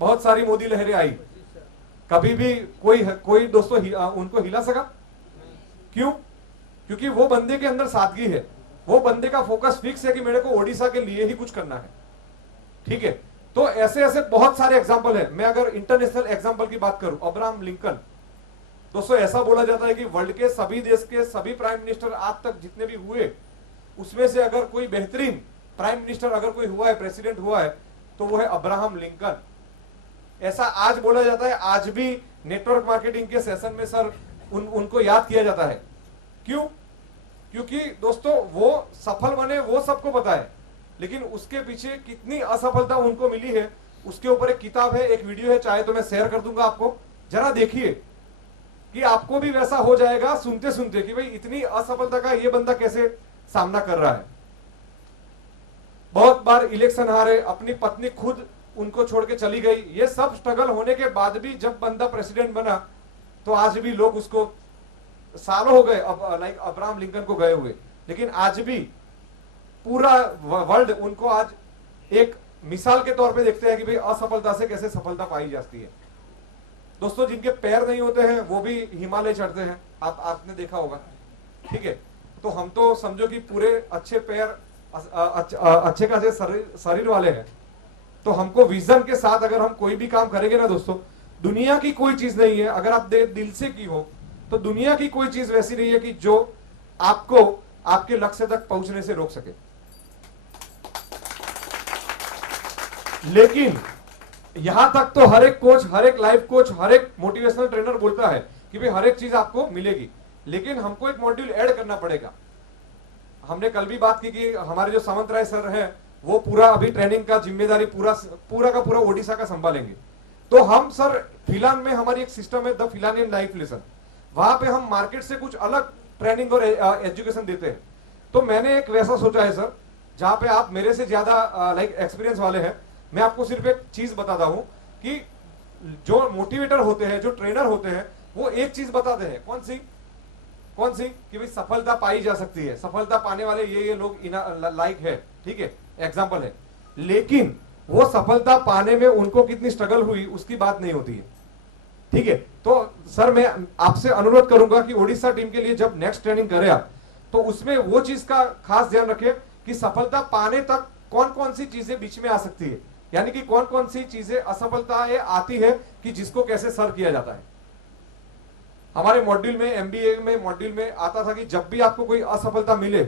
बहुत सारी मोदी लहरें आई, कभी भी कोई दोस्तों उनको हिला सका? क्यों? क्योंकि वो बंदे के अंदर सादगी है, वो बंदे का फोकस फिक्स है कि मेरे को ओडिशा के लिए ही कुछ करना है, ठीक है। तो ऐसे ऐसे बहुत सारे एग्जांपल है। मैं अगर इंटरनेशनल एग्जांपल की बात करूं, अब्राहम लिंकन, दोस्तों ऐसा बोला जाता है कि वर्ल्ड के सभी देश के सभी प्राइम मिनिस्टर आज तक जितने भी हुए, उसमें से अगर कोई बेहतरीन प्राइम मिनिस्टर अगर कोई हुआ है, प्रेसिडेंट हुआ है, तो वो है अब्राहम लिंकन। ऐसा आज बोला जाता है, आज भी नेटवर्क मार्केटिंग के सेशन में सर उनको याद किया जाता है। क्यों? क्योंकि दोस्तों वो सफल बने वो सबको पता है, लेकिन उसके पीछे कितनी असफलता उनको मिली है उसके ऊपर एक किताब है, एक वीडियो है, चाहे तो मैं शेयर कर दूंगा आपको, जरा देखिए कि आपको भी वैसा हो जाएगा सुनते सुनते कि भाई इतनी असफलता का ये बंदा कैसे सामना कर रहा है। बहुत बार इलेक्शन हारे, अपनी पत्नी खुद उनको छोड़ के चली गई, ये सब स्ट्रगल होने के बाद भी जब बंदा प्रेसिडेंट बना तो आज भी लोग उसको, सालों हो गए अब लाइक अब्राहम लिंकन को गए हुए, लेकिन आज भी पूरा वर्ल्ड उनको आज एक मिसाल के तौर पे देखते हैं कि भाई असफलता से कैसे सफलता पाई जाती है। दोस्तों जिनके पैर नहीं होते हैं वो भी हिमालय चढ़ते हैं, आपने देखा होगा, ठीक है। तो हम तो समझो कि पूरे अच्छे पैर, अच्छे खासे शरीर वाले हैं, तो हमको विजन के साथ अगर हम कोई भी काम करेंगे ना दोस्तों, दुनिया की कोई चीज नहीं है, अगर आप दिल से की हो तो दुनिया की कोई चीज वैसी नहीं है कि जो आपको आपके लक्ष्य तक पहुंचने से रोक सके। लेकिन यहां तक तो हर एक कोच, हर एक लाइफ कोच, हर एक मोटिवेशनल ट्रेनर बोलता है कि भाई हर एक चीज आपको मिलेगी, लेकिन हमको एक मॉड्यूल ऐड करना पड़ेगा। हमने कल भी बात की कि हमारे जो सामंत राय सर हैं वो पूरा अभी ट्रेनिंग का जिम्मेदारी पूरा का पूरा ओडिशा का संभालेंगे। तो हम सर फिलहाल में हमारी एक सिस्टम है द फिलानियन लाइफ लेसन, वहां पे हम मार्केट से कुछ अलग ट्रेनिंग और एजुकेशन देते हैं। तो मैंने एक वैसा सोचा है सर, जहां पे आप मेरे से ज्यादा लाइक एक्सपीरियंस वाले हैं। मैं आपको सिर्फ एक चीज बताता हूं कि जो मोटिवेटर होते हैं, जो ट्रेनर होते हैं, वो एक चीज बताते हैं, कौन सी कि भाई सफलता पाई जा सकती है, सफलता पाने वाले ये लोग लाइक है, ठीक है, एग्जाम्पल है। लेकिन वो सफलता पाने में उनको कितनी स्ट्रगल हुई उसकी बात नहीं होती है, ठीक है। तो सर मैं आपसे अनुरोध करूंगा कि ओडिशा टीम के लिए जब नेक्स्ट ट्रेनिंग करें आप, तो उसमें वो चीज का खास ध्यान रखें कि सफलता पाने तक कौन कौन सी चीजें बीच में आ सकती है, यानी कि कौन कौन सी चीजें असफलता आती है कि जिसको कैसे सर किया जाता है। हमारे मॉड्यूल में, एमबीए में मॉड्यूल में आता था कि जब भी आपको कोई असफलता मिले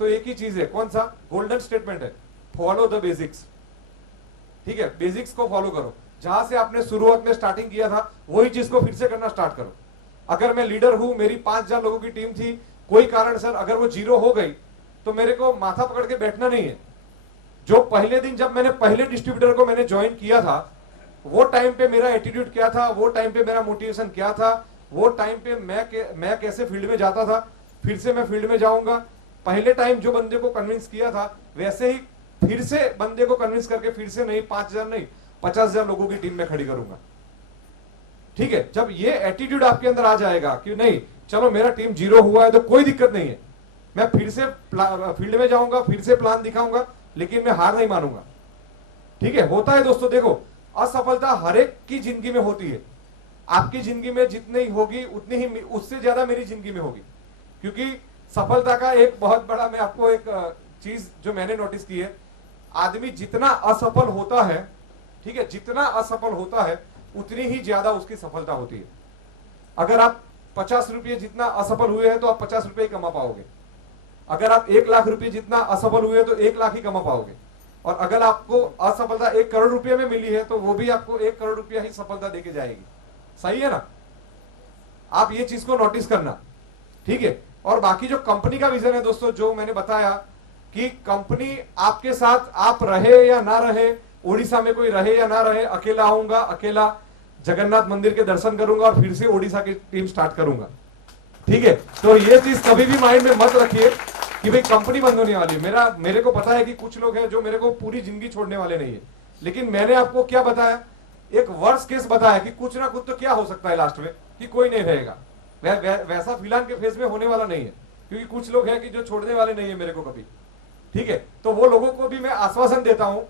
तो एक ही चीज है, कौन सा? गोल्डन स्टेटमेंट है, फॉलो द बेसिक्स, ठीक है। बेसिक्स को फॉलो करो, जहां से आपने शुरुआत में स्टार्टिंग किया था वही चीज को फिर से करना स्टार्ट करो। अगर मैं लीडर हूं, मेरी 5000 लोगों की टीम थी, कोई कारण सर अगर वो 0 हो गई तो मेरे को माथा पकड़ के बैठना नहीं है। जो पहले दिन जब मैंने पहले डिस्ट्रीब्यूटर को मैंने ज्वाइन किया था, वो टाइम पे मेरा एटीट्यूड क्या था, वो टाइम पे मेरा मोटिवेशन क्या था, वो टाइम पे मैं कैसे फील्ड में जाता था, फिर से मैं फील्ड में जाऊंगा। पहले टाइम जो बंदे को कन्विंस किया था वैसे ही फिर से बंदे को कन्विंस करके फिर से नहीं 5000 नहीं 50,000 लोगों की टीम में खड़ी करूंगा, ठीक है। जब ये एटीट्यूड आपके अंदर आ जाएगा कि नहीं चलो मेरा टीम 0 हुआ है तो कोई दिक्कत नहीं है, मैं फिर से फील्ड में जाऊंगा, फिर से प्लान दिखाऊंगा, लेकिन मैं हार नहीं मानूंगा, ठीक है। होता है दोस्तों, देखो असफलता हर एक की जिंदगी में होती है, आपकी जिंदगी में जितनी होगी उतनी ही उससे ज्यादा मेरी जिंदगी में होगी, क्योंकि सफलता का एक बहुत बड़ा, मैं आपको एक चीज जो मैंने नोटिस की है, आदमी जितना असफल होता है, ठीक है, जितना असफल होता है उतनी ही ज्यादा उसकी सफलता होती है। अगर आप 50 रुपये जितना असफल हुए हैं तो आप 50 रुपये ही कमा पाओगे। अगर आप 1 लाख रुपये जितना असफल हुए तो 1 लाख ही कमा पाओगे। और अगर आपको असफलता 1 करोड़ रुपए में मिली है तो वो भी आपको 1 करोड़ रुपया ही सफलता देके जाएगी। सही है ना? आप ये चीज को नोटिस करना, ठीक है। और बाकी जो कंपनी का विजन है दोस्तों, जो मैंने बताया कि कंपनी आपके साथ, आप रहे या ना रहे, उड़ीसा में कोई रहे या ना रहे, अकेला आऊंगा, अकेला जगन्नाथ मंदिर के दर्शन करूंगा और फिर से उड़ीसा की टीम स्टार्ट करूंगा, ठीक है। तो ये चीज कभी भी माइंड में मत रखिए कि भाई कंपनी बंद होने वाली है। मेरे को पता है कि कुछ लोग हैं जो मेरे को पूरी जिंदगी छोड़ने वाले नहीं है, लेकिन मैंने आपको क्या बताया, एक वर्स्ट केस बताया कि कुछ ना कुछ तो क्या हो सकता है लास्ट में, कि कोई नहीं रहेगा। वैसा फिलहाल के फेज में होने वाला नहीं है, क्योंकि कुछ लोग हैं कि जो छोड़ने वाले नहीं है मेरे को कभी, ठीक है। तो वो लोगों को भी मैं आश्वासन देता हूं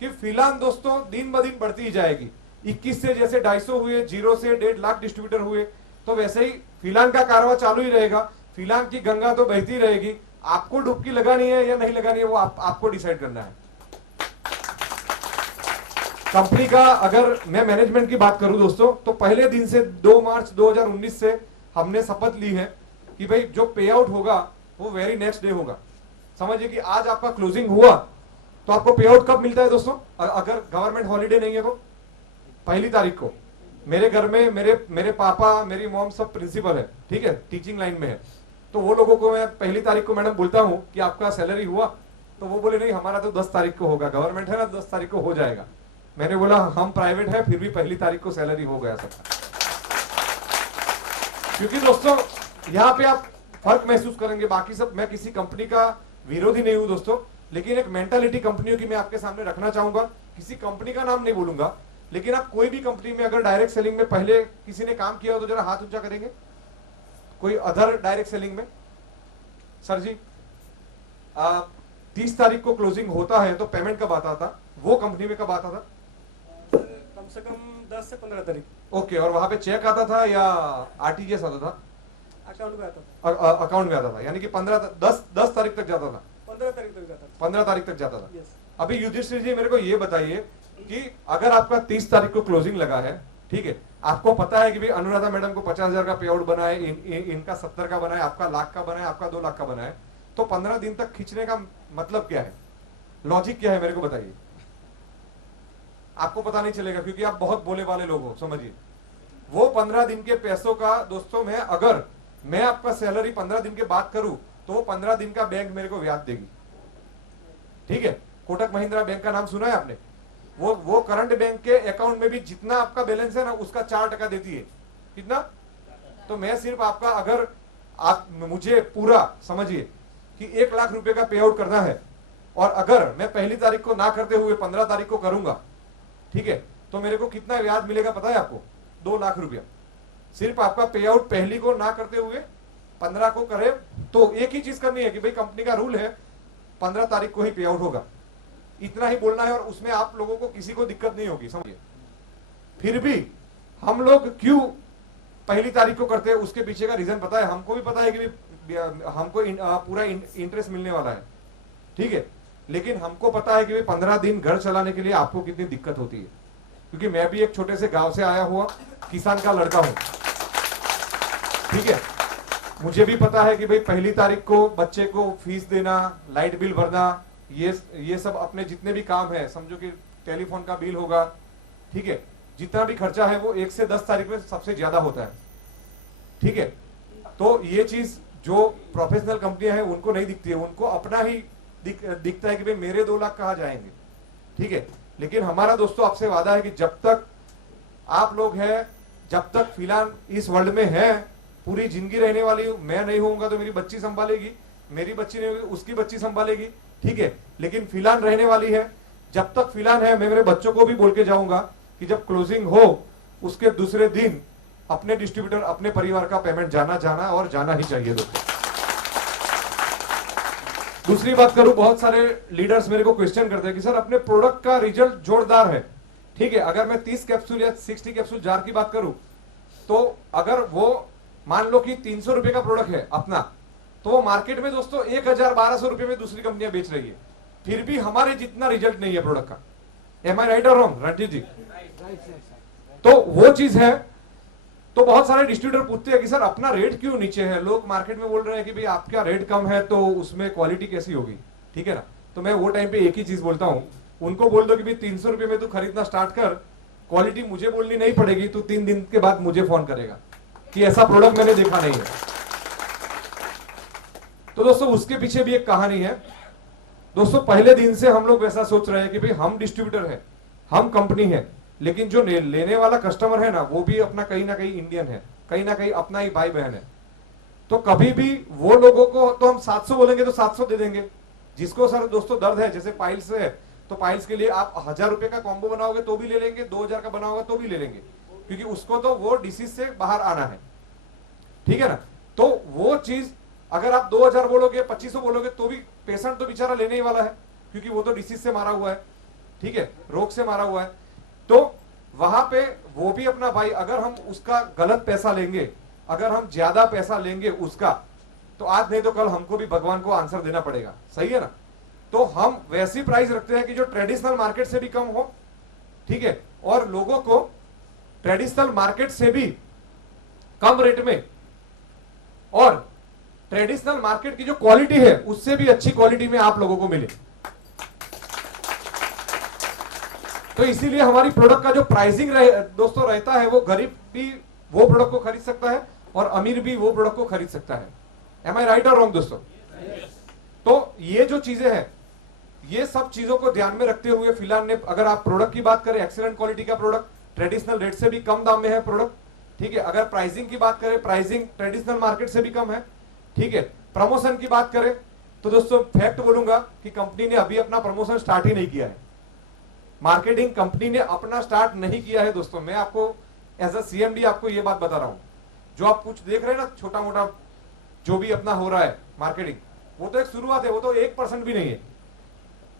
कि फिलहाल दोस्तों दिन ब दिन बढ़ती ही जाएगी। 21 से जैसे 250 हुए, 0 से 1.5 लाख डिस्ट्रीब्यूटर हुए, तो वैसे ही फिलहाल का कारवा चालू ही रहेगा। फिलहाल की गंगा तो बहती रहेगी। आपको डुबकी लगानी है या नहीं लगानी है वो आपको डिसाइड करना है। कंपनी का अगर मैं मैनेजमेंट की बात करूं दोस्तों, तो पहले दिन से 2 मार्च 2019 से हमने शपथ ली है कि भाई जो पे आउट होगा वो वेरी नेक्स्ट डे होगा। समझिए कि आज आपका क्लोजिंग हुआ तो आपको पे आउट कब मिलता है दोस्तों? अगर गवर्नमेंट हॉलीडे नहीं है तो 1 तारीख को। मेरे घर में मेरे पापा, मेरी मॉम सब प्रिंसिपल है, ठीक है, टीचिंग लाइन में है। तो वो लोगों को मैं 1 तारीख को मैडम बोलता हूं कि आपका सैलरी हुआ, तो वो बोले नहीं हमारा तो 10 तारीख को होगा, गवर्नमेंट है ना 10 तारीख को हो जाएगा। मैंने बोला हम प्राइवेट है फिर भी 1 तारीख को सैलरी हो गया सबका। क्योंकि दोस्तों यहाँ पे आप फर्क महसूस करेंगे। बाकी सब, मैं किसी कंपनी का विरोधी नहीं हूं दोस्तों, लेकिन एक मेंटालिटी कंपनियों की मैं आपके सामने रखना चाहूंगा। किसी कंपनी का नाम नहीं बोलूंगा, लेकिन आप कोई भी कंपनी में अगर डायरेक्ट सेलिंग में पहले किसी ने काम किया हो तो जरा हाथ ऊंचा करेंगे। कोई अदर डायरेक्ट सेलिंग में? सर जी 30 तारीख को क्लोजिंग होता है तो पेमेंट कब आता था? वो कंपनी में कब आता था? कम से कम 10 से 15 तारीख। ओके, और वहां पे चेक आता था या आरटीजीएस आता था? अकाउंट में आता अकाउंट में आता था, यानी कि 10 तारीख तक जाता था। 15 तारीख तक जाता 15 तारीख तक जाता था। यस। अभी युधिष्ठिर जी मेरे को ये बताइए कि अगर आपका 30 तारीख को क्लोजिंग लगा है, ठीक है, आपको पता है कि भाई अनुराधा मैडम को 50,000 का पे आउट बना है, इनका 70 का बना है, आपका लाख का बना है, आपका 2 लाख का बना है, तो 15 दिन तक खींचने का मतलब क्या है, लॉजिक क्या है, मेरे को बताइए। आपको पता नहीं चलेगा क्योंकि आप बहुत बोले वाले लोग हो, समझिए। वो 15 दिन के पैसों का दोस्तों में, अगर मैं आपका सैलरी 15 दिन के बाद करूं तो वो 15 दिन का बैंक मेरे को ब्याज देगी, ठीक है। कोटक महिंद्रा बैंक का नाम सुना है आपने? वो करंट बैंक के अकाउंट में भी जितना आपका बैलेंस है ना उसका 4% देती है। कितना? तो मैं सिर्फ आपका, अगर आप मुझे पूरा समझिए कि 1 लाख रुपए का पे आउट करना है, और अगर मैं 1 तारीख को ना करते हुए 15 तारीख को करूंगा, ठीक है, तो मेरे को कितना ब्याज मिलेगा पता है आपको? 2 लाख रुपया। सिर्फ आपका पे आउट पहली को ना करते हुए 15 को करे तो एक ही चीज करनी है कि भाई कंपनी का रूल है 15 तारीख को ही पे आउट होगा, इतना ही बोलना है, और उसमें आप लोगों को किसी को दिक्कत नहीं होगी, समझिए। फिर भी हम लोग क्यों 1 तारीख को करते हैं, उसके पीछे का रीजन पता है? हमको भी पता है कि हमको पूरा इंटरेस्ट मिलने वाला है, ठीक है, लेकिन हमको पता है कि 15 दिन घर चलाने के लिए आपको कितनी दिक्कत होती है, क्योंकि मैं भी एक छोटे से गांव से आया हुआ किसान का लड़का हूं, ठीक है। मुझे भी पता है कि भाई 1 तारीख को बच्चे को फीस देना, लाइट बिल भरना, ये सब अपने जितने भी काम है, समझो कि टेलीफोन का बिल होगा, ठीक है, जितना भी खर्चा है वो 1 से 10 तारीख में सबसे ज्यादा होता है, ठीक है। तो ये चीज जो प्रोफेशनल कंपनियां हैं उनको नहीं दिखती है, उनको अपना ही दिखता है कि भाई मेरे 2 लाख कहाँ जाएंगे, ठीक है। लेकिन हमारा दोस्तों आपसे वादा है कि जब तक आप लोग हैं, जब तक फिलहाल इस वर्ल्ड में है, पूरी जिंदगी रहने वाली, मैं नहीं होऊंगा तो मेरी बच्ची संभालेगी, मेरी बच्ची नहीं होगी उसकी बच्ची संभालेगी, ठीक है, लेकिन फिलहाल रहने वाली है। जब तक फिलहाल है, मैं मेरे बच्चों को भी बोल के जाऊंगा कि जब क्लोजिंग हो उसके दूसरे दिन अपने डिस्ट्रीब्यूटर, अपने परिवार का पेमेंट जाना और जाना ही चाहिए दोस्तों। दूसरी बात करूं, बहुत सारे लीडर्स मेरे को क्वेश्चन करते हैं कि सर अपने प्रोडक्ट का रिजल्ट जोरदार है, ठीक है, अगर मैं 30 कैप्सूल या 60 कैप्सूल जार की बात करूं, तो अगर वो मान लो कि 300 रुपए का प्रोडक्ट है अपना, तो वो मार्केट में दोस्तों 1,1200 रुपए में दूसरी कंपनियां बेच रही है, फिर भी हमारे जितना रिजल्ट नहीं है प्रोडक्ट का। एम आई राइट और रॉन्ग रणजीत जी? तो वो चीज है। तो बहुत सारे डिस्ट्रीब्यूटर पूछते हैं कि सर अपना रेट क्यों नीचे है, लोग मार्केट में बोल रहे हैं कि भाई आपका रेट कम है तो उसमें क्वालिटी कैसी होगी, ठीक है ना। तो मैं वो टाइम पे एक ही चीज बोलता हूँ, उनको बोल दो कि भाई 300 रुपये में तू खरीदना स्टार्ट कर, क्वालिटी मुझे बोलनी नहीं पड़ेगी, तू 3 दिन के बाद मुझे फोन करेगा कि ऐसा प्रोडक्ट मैंने देखा नहीं है। तो दोस्तों उसके पीछे भी एक कहानी है। दोस्तों पहले दिन से हम लोग वैसा सोच रहे हैं कि भाई हम डिस्ट्रीब्यूटर है, हम कंपनी है, लेकिन जो लेने वाला कस्टमर है ना, वो भी अपना कहीं ना कहीं इंडियन है, कहीं ना कहीं अपना ही भाई बहन है। तो कभी भी वो लोगों को तो हम 700 बोलेंगे तो 700 दे देंगे। जिसको सर दोस्तों दर्द है, जैसे पाइल्स है, तो पाइल्स के लिए आप 1000 रुपए का कॉम्बो बनाओगे तो भी ले लेंगे, 2000 का बनाओगे तो भी ले लेंगे, क्योंकि उसको तो वो डिसीज से बाहर आना है, ठीक है ना। तो वो चीज अगर आप 2000 बोलोगे, 2500 बोलोगे, तो भी पेशेंट तो बेचारा लेने ही वाला है, क्योंकि वो तो डिसीज से मारा हुआ है, ठीक है, रोग से मारा हुआ है। तो वहां पे वो भी अपना भाई, अगर हम उसका गलत पैसा लेंगे, अगर हम ज्यादा पैसा लेंगे उसका, तो आज नहीं तो कल हमको भी भगवान को आंसर देना पड़ेगा, सही है ना। तो हम वैसी प्राइस रखते हैं कि जो ट्रेडिशनल मार्केट से भी कम हो, ठीक है, और लोगों को ट्रेडिशनल मार्केट से भी कम रेट में और ट्रेडिशनल मार्केट की जो क्वालिटी है उससे भी अच्छी क्वालिटी में आप लोगों को मिले। तो इसीलिए हमारी प्रोडक्ट का जो प्राइसिंग दोस्तों रहता है, वो गरीब भी वो प्रोडक्ट को खरीद सकता है और अमीर भी वो प्रोडक्ट को खरीद सकता है। एम आई राइट और रॉन्ग दोस्तों? तो ये जो चीजें हैं, ये सब चीजों को ध्यान में रखते हुए फिलहाल ने, अगर आप प्रोडक्ट की बात करें, एक्सीलेंट क्वालिटी का प्रोडक्ट, ट्रेडिशनल रेट से भी कम दाम में है प्रोडक्ट, ठीक है। अगर प्राइसिंग की बात करें, प्राइसिंग ट्रेडिशनल मार्केट से भी कम है, ठीक है। प्रमोशन की बात करें तो दोस्तों फैक्ट बोलूंगा कि कंपनी ने अभी अपना प्रमोशन स्टार्ट ही नहीं किया है। मार्केटिंग कंपनी ने अपना स्टार्ट नहीं किया है दोस्तों। मैं आपको एज अ सीएमडी आपको ये बात बता रहा हूं। जो आप कुछ देख रहे हैं ना, छोटा मोटा जो भी अपना हो रहा है मार्केटिंग, वो तो एक शुरुआत है, वो तो 1% भी नहीं है।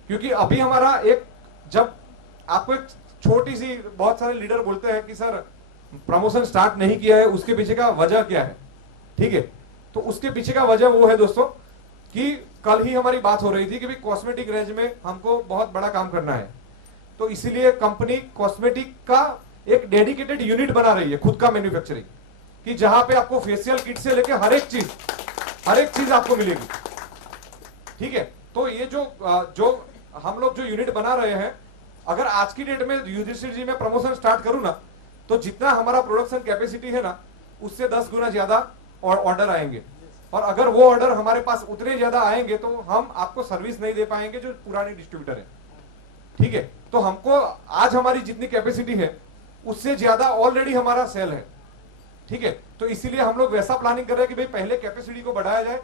क्योंकि अभी हमारा एक, जब आपको एक छोटी सी, बहुत सारे लीडर बोलते हैं कि सर प्रमोशन स्टार्ट नहीं किया है, उसके पीछे का वजह क्या है, ठीक है। तो उसके पीछे का वजह वो है दोस्तों कि कल ही हमारी बात हो रही थी कि भाई कॉस्मेटिक रेंज में हमको बहुत बड़ा काम करना है, तो इसीलिए कंपनी कॉस्मेटिक का एक डेडिकेटेड यूनिट बना रही है, खुद का मैन्युफैक्चरिंग, कि जहां पे आपको फेशियल किट से लेके हर एक चीज आपको मिलेगी, ठीक है। तो ये जो हम लोग जो यूनिट बना रहे हैं, अगर आज की डेट में युधिष्ठिर जी में प्रमोशन स्टार्ट करूं ना, तो जितना हमारा प्रोडक्शन कैपेसिटी है ना, उससे 10 गुना ज्यादा और ऑर्डर आएंगे। और अगर वो ऑर्डर हमारे पास उतने ज्यादा आएंगे तो हम आपको सर्विस नहीं दे पाएंगे जो पुराने डिस्ट्रीब्यूटर है, ठीक है। तो हमको आज हमारी जितनी कैपेसिटी है उससे ज्यादा ऑलरेडी हमारा सेल है, ठीक है। तो इसीलिए हम लोग वैसा प्लानिंग कर रहे हैं कि भाई पहले कैपेसिटी को बढ़ाया जाए।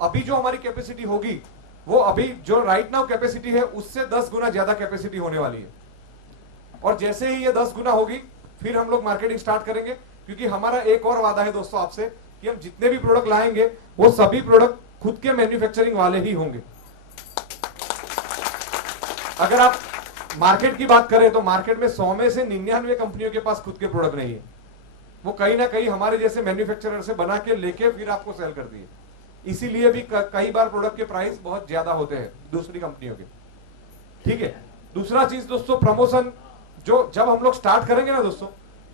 अभी जो हमारी कैपेसिटी होगी, वो अभी जो राइट नाउ कैपेसिटी है उससे 10 गुना ज्यादा कैपेसिटी होने वाली है। और जैसे ही ये 10 गुना होगी, फिर हम लोग मार्केटिंग स्टार्ट करेंगे। क्योंकि हमारा एक और वादा है दोस्तों आपसे कि हम जितने भी प्रोडक्ट लाएंगे वो सभी प्रोडक्ट खुद के मैन्युफैक्चरिंग वाले ही होंगे। अगर आप मार्केट की बात करें तो मार्केट में 100 में से 99 कंपनियों के पास खुद के प्रोडक्ट नहीं है। वो कहीं ना कहीं हमारे जैसे मैन्युफैक्चरर से बना के लेके फिर आपको सेल कर दिए। इसीलिए भी कई बार प्रोडक्ट के प्राइस बहुत ज्यादा होते हैं दूसरी कंपनियों के, ठीक है। दूसरा चीज दोस्तों, प्रमोशन जो जब हम लोग स्टार्ट करेंगे ना दोस्तों,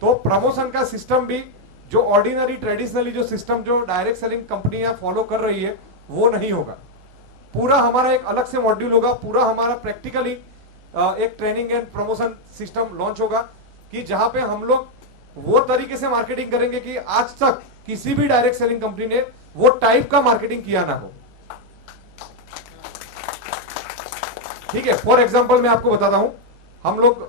तो प्रमोशन का सिस्टम भी जो ऑर्डिनरी ट्रेडिशनली जो सिस्टम जो डायरेक्ट सेलिंग कंपनियां फॉलो कर रही है वो नहीं होगा। पूरा हमारा एक अलग से मॉड्यूल होगा, पूरा हमारा प्रैक्टिकली एक training and promotion system launch होगा, कि जहां पे हम लोग वो तरीके से मार्केटिंग करेंगे कि आज तक किसी भी डायरेक्ट सेलिंग कंपनी ने वो टाइप का मार्केटिंग किया ना हो, ठीक है। फॉर एग्जांपल मैं आपको बताता हूं, हम लोग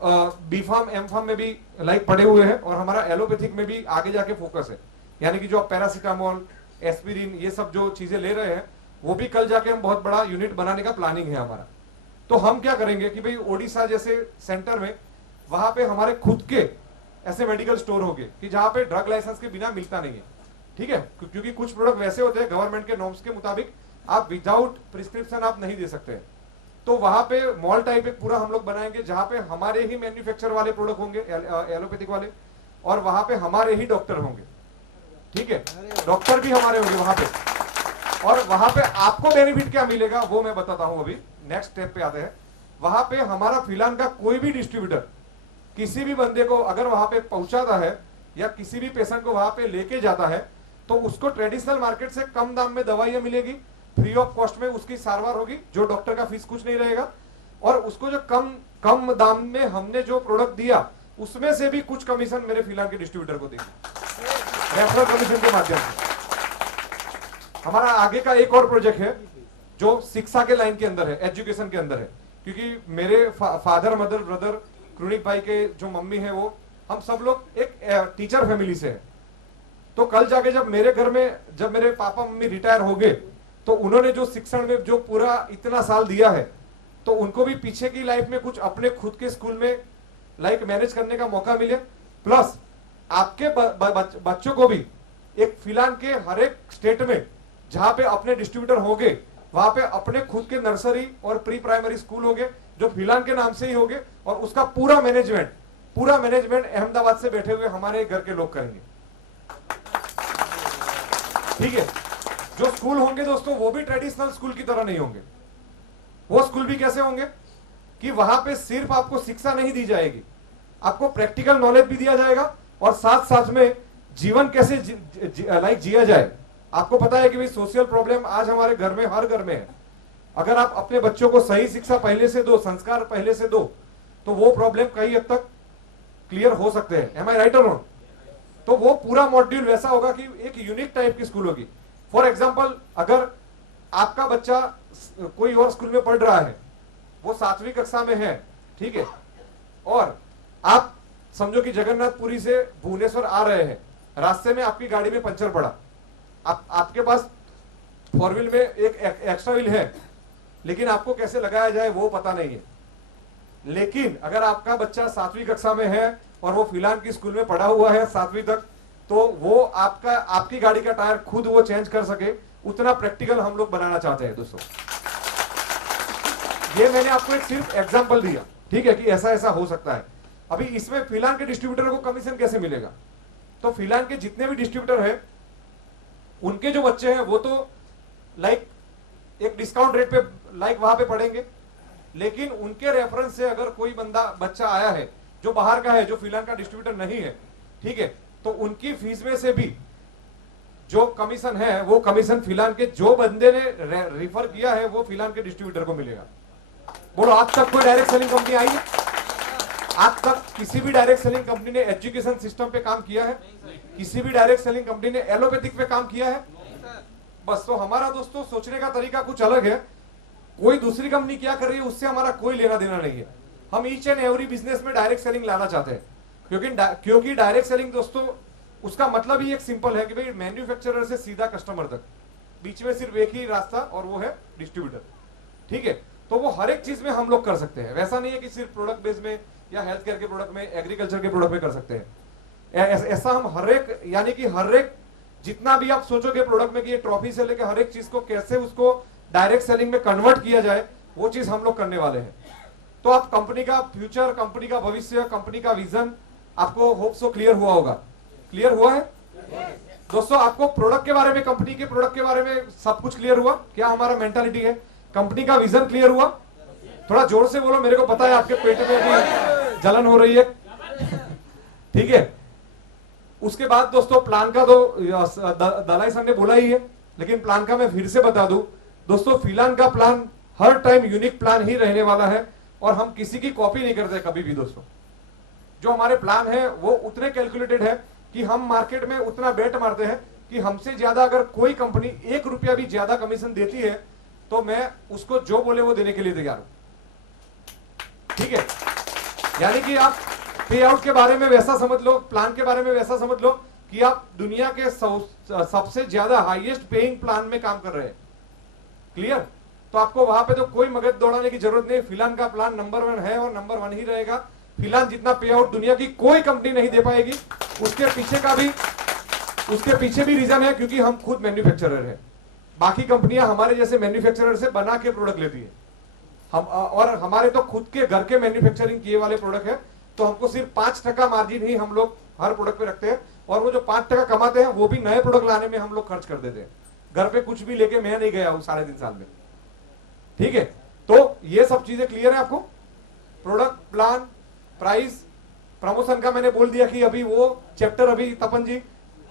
बी फार्म एम फार्म में भी लाइक पढ़े हुए हैं, और हमारा एलोपैथिक में भी आगे जाके फोकस है। यानी कि जो आप पैरासीटामोल, एस्पिरिन, ये सब जो चीजें ले रहे हैं, वो भी कल जाके हम बहुत बड़ा यूनिट बनाने का प्लानिंग है हमारा। तो हम क्या करेंगे कि भाई ओडिशा जैसे सेंटर में, वहां पे हमारे खुद के ऐसे मेडिकल स्टोर होंगे कि जहां पे ड्रग लाइसेंस के बिना मिलता नहीं है, ठीक है। क्योंकि कुछ प्रोडक्ट वैसे होते हैं गवर्नमेंट के नॉर्म्स के मुताबिक आप विदाउट प्रिस्क्रिप्शन आप नहीं दे सकते। तो वहां पे मॉल टाइप एक पूरा हम लोग बनाएंगे, जहां पे हमारे ही मैन्युफैक्चर वाले प्रोडक्ट होंगे, एलोपैथिक वाले, और वहां पे हमारे ही डॉक्टर होंगे, ठीक है। डॉक्टर भी हमारे होंगे वहां पे। और वहां पे आपको बेनिफिट क्या मिलेगा वो मैं बताता हूं। अभी नेक्स्ट स्टेप पे आते हैं। वहां पे हमारा फिलहाल का कोई भी डिस्ट्रीब्यूटर किसी भी बंदे को अगर वहां पे पहुंचाता है या किसी भी पेशेंट को वहां पे लेके जाता है, तो उसको ट्रेडिशनल मार्केट से कम दाम में दवाइयां मिलेगी, फ्री ऑफ कॉस्ट में उसकी सारवार होगी, जो डॉक्टर का फीस कुछ नहीं रहेगा, और उसको जो कम कम दाम में हमने जो प्रोडक्ट दिया उसमें से भी कुछ कमीशन मेरे फिलहाल के डिस्ट्रीब्यूटर को देंगे रेफरल कमीशन के माध्यम से। हमारा आगे का एक और प्रोजेक्ट है जो शिक्षा के लाइन के अंदर है, एजुकेशन के अंदर है, क्योंकि मेरे फादर मदर ब्रदर क्रोनिक भाई के जो मम्मी है वो हम सब लोग एक टीचर फैमिली से है। तो कल जाके जब मेरे घर में जब मेरे पापा मम्मी रिटायर हो गए तो उन्होंने जो शिक्षण में जो पूरा इतना साल दिया है, तो उनको भी पीछे की लाइफ में कुछ अपने खुद के स्कूल में लाइक मैनेज करने का मौका मिले, प्लस आपके बच्चों को भी एक फिलहाल के हर एक स्टेट में जहां पे अपने डिस्ट्रीब्यूटर होंगे वहां पे अपने खुद के नर्सरी और प्री प्राइमरी स्कूल होंगे जो फिलहाल के नाम से ही होंगे, और उसका पूरा मैनेजमेंट अहमदाबाद से बैठे हुए हमारे घर के लोग करेंगे। ठीक है, जो स्कूल होंगे दोस्तों वो भी ट्रेडिशनल स्कूल की तरह नहीं होंगे। वो स्कूल भी कैसे होंगे कि वहां पे सिर्फ आपको शिक्षा नहीं दी जाएगी, आपको प्रैक्टिकल नॉलेज भी दिया जाएगा, और साथ साथ में जीवन कैसे जिया जाए। आपको पता है कि भाई सोशल प्रॉब्लम आज हमारे घर में हर घर में है। अगर आप अपने बच्चों को सही शिक्षा पहले से दो, संस्कार पहले से दो, तो वो प्रॉब्लम कई हद तक क्लियर हो सकते हैं। एम आई राइट और नॉट? तो वो पूरा मॉड्यूल वैसा होगा कि एक यूनिक टाइप की स्कूल होगी। फॉर एग्जाम्पल, अगर आपका बच्चा कोई और स्कूल में पढ़ रहा है, वो 7वीं कक्षा में है, ठीक है, और आप समझो कि जगन्नाथपुरी से भुवनेश्वर आ रहे हैं, रास्ते में आपकी गाड़ी में पंचर पड़ा, आपके पास 4 व्हील में एक एक्स्ट्रा व्हील है, लेकिन आपको कैसे लगाया जाए वो पता नहीं है। लेकिन अगर आपका बच्चा 7वीं कक्षा में है और वो फिलहाल की स्कूल में पढ़ा हुआ है 7वीं तक, तो वो आपकी गाड़ी का टायर खुद वो चेंज कर सके, उतना प्रैक्टिकल हम लोग बनाना चाहते हैं दोस्तों। ये मैंने आपको एक सिर्फ एग्जांपल दिया, ठीक है, कि ऐसा ऐसा हो सकता है। अभी इसमें फिलहाल के डिस्ट्रीब्यूटर को कमीशन कैसे मिलेगा? तो फिलहाल के जितने भी डिस्ट्रीब्यूटर है उनके जो बच्चे हैं वो तो लाइक एक डिस्काउंट रेट पे लाइक वहां पे पढ़ेंगे, लेकिन उनके रेफरेंस से अगर कोई बच्चा आया है जो बाहर का है, जो फिलहाल का डिस्ट्रीब्यूटर नहीं है, ठीक है, तो उनकी फीस में से भी जो कमीशन है वो कमीशन फिलहाल के जो बंदे ने रिफर किया है वो फिलहाल के डिस्ट्रीब्यूटर को मिलेगा। बोलो, आज तक कोई डायरेक्ट सेलिंग कंपनी आई है? आज तक किसी भी डायरेक्ट सेलिंग कंपनी ने एजुकेशन सिस्टम पे काम किया है? किसी भी डायरेक्ट सेलिंग कंपनी ने एलोपैथिक पे काम किया है? बस, तो हमारा दोस्तों सोचने का तरीका कुछ अलग है। कोई दूसरी कंपनी क्या कर रही है उससे हमारा कोई लेना देना नहीं है। हम ईच एंड एवरी बिजनेस में डायरेक्ट सेलिंग लाना चाहते हैं, क्योंकि डायरेक्ट सेलिंग दोस्तों उसका मतलब ही एक सिंपल है कि भाई मैन्युफैक्चरर से सीधा कस्टमर तक, बीच में सिर्फ एक ही रास्ता और वो है डिस्ट्रीब्यूटर। ठीक है, तो वो हर एक चीज में हम लोग कर सकते हैं। वैसा नहीं है कि सिर्फ प्रोडक्ट बेस में या हेल्थ केयर के प्रोडक्ट में, एग्रीकल्चर के प्रोडक्ट में कर सकते हैं। ऐसा हम हर एक, यानी कि हर एक जितना भी आप सोचोगे प्रोडक्ट में कि ये ट्रॉफी से लेकर हर एक चीज को कैसे उसको डायरेक्ट सेलिंग में कन्वर्ट किया जाए, वो चीज हम लोग करने वाले हैं। तो आप कंपनी का फ्यूचर, कंपनी का भविष्य, कंपनी का विजन आपको होप सो क्लियर हुआ होगा। क्लियर हुआ है दोस्तों? आपको प्रोडक्ट के बारे में, कंपनी के प्रोडक्ट के बारे में सब कुछ क्लियर हुआ? क्या हमारा मेंटालिटी है, कंपनी का विजन क्लियर हुआ? थोड़ा जोर से बोलो, मेरे को पता है आपके पेट में भी जलन हो रही है। ठीक है, उसके बाद दोस्तों प्लान का तो दलाई सर ने बोला ही है, लेकिन प्लान का मैं फिर से बता दूं दोस्तों, फिलहाल का प्लान हर टाइम यूनिक प्लान ही रहने वाला है, और हम किसी की कॉपी नहीं करते कभी भी दोस्तों। जो हमारे प्लान है वो उतने कैलकुलेटेड है कि हम मार्केट में उतना बेट मारते हैं कि हमसे ज्यादा अगर कोई कंपनी 1 रुपया भी ज्यादा कमीशन देती है तो मैं उसको जो बोले वो देने के लिए तैयार हूं। ठीक है, यानी कि आप पे आउट के बारे में वैसा समझ लो, प्लान के बारे में वैसा समझ लो कि आप दुनिया के सबसे ज्यादा हाईएस्ट पेइंग प्लान में काम कर रहे हैं। क्लियर? तो आपको वहां पे तो कोई मगज दौड़ाने की जरूरत नहीं। फिलहाल का प्लान नंबर 1 है और नंबर 1 ही रहेगा। फिलहाल जितना पे आउट दुनिया की कोई कंपनी नहीं दे पाएगी, उसके पीछे भी रीजन है क्योंकि हम खुद मैन्युफैक्चरर है। बाकी कंपनियां हमारे जैसे मैन्युफैक्चरर से बना के प्रोडक्ट लेती है, हम और हमारे तो खुद के घर के मैन्युफैक्चरिंग किए वाले प्रोडक्ट है, तो हमको सिर्फ 5% मार्जिन ही हम लोग हर प्रोडक्ट पे रखते हैं, और वो जो 5% कमाते हैं वो भी नए प्रोडक्ट लाने में हम लोग खर्च कर देते हैं। घर पे कुछ भी लेके मैं नहीं गया हूं 3.5 साल में। ठीक है, तो ये सब चीजें क्लियर है आपको? प्रोडक्ट, प्लान, प्राइस, प्रमोशन का मैंने बोल दिया कि अभी वो चैप्टर अभी तपन जी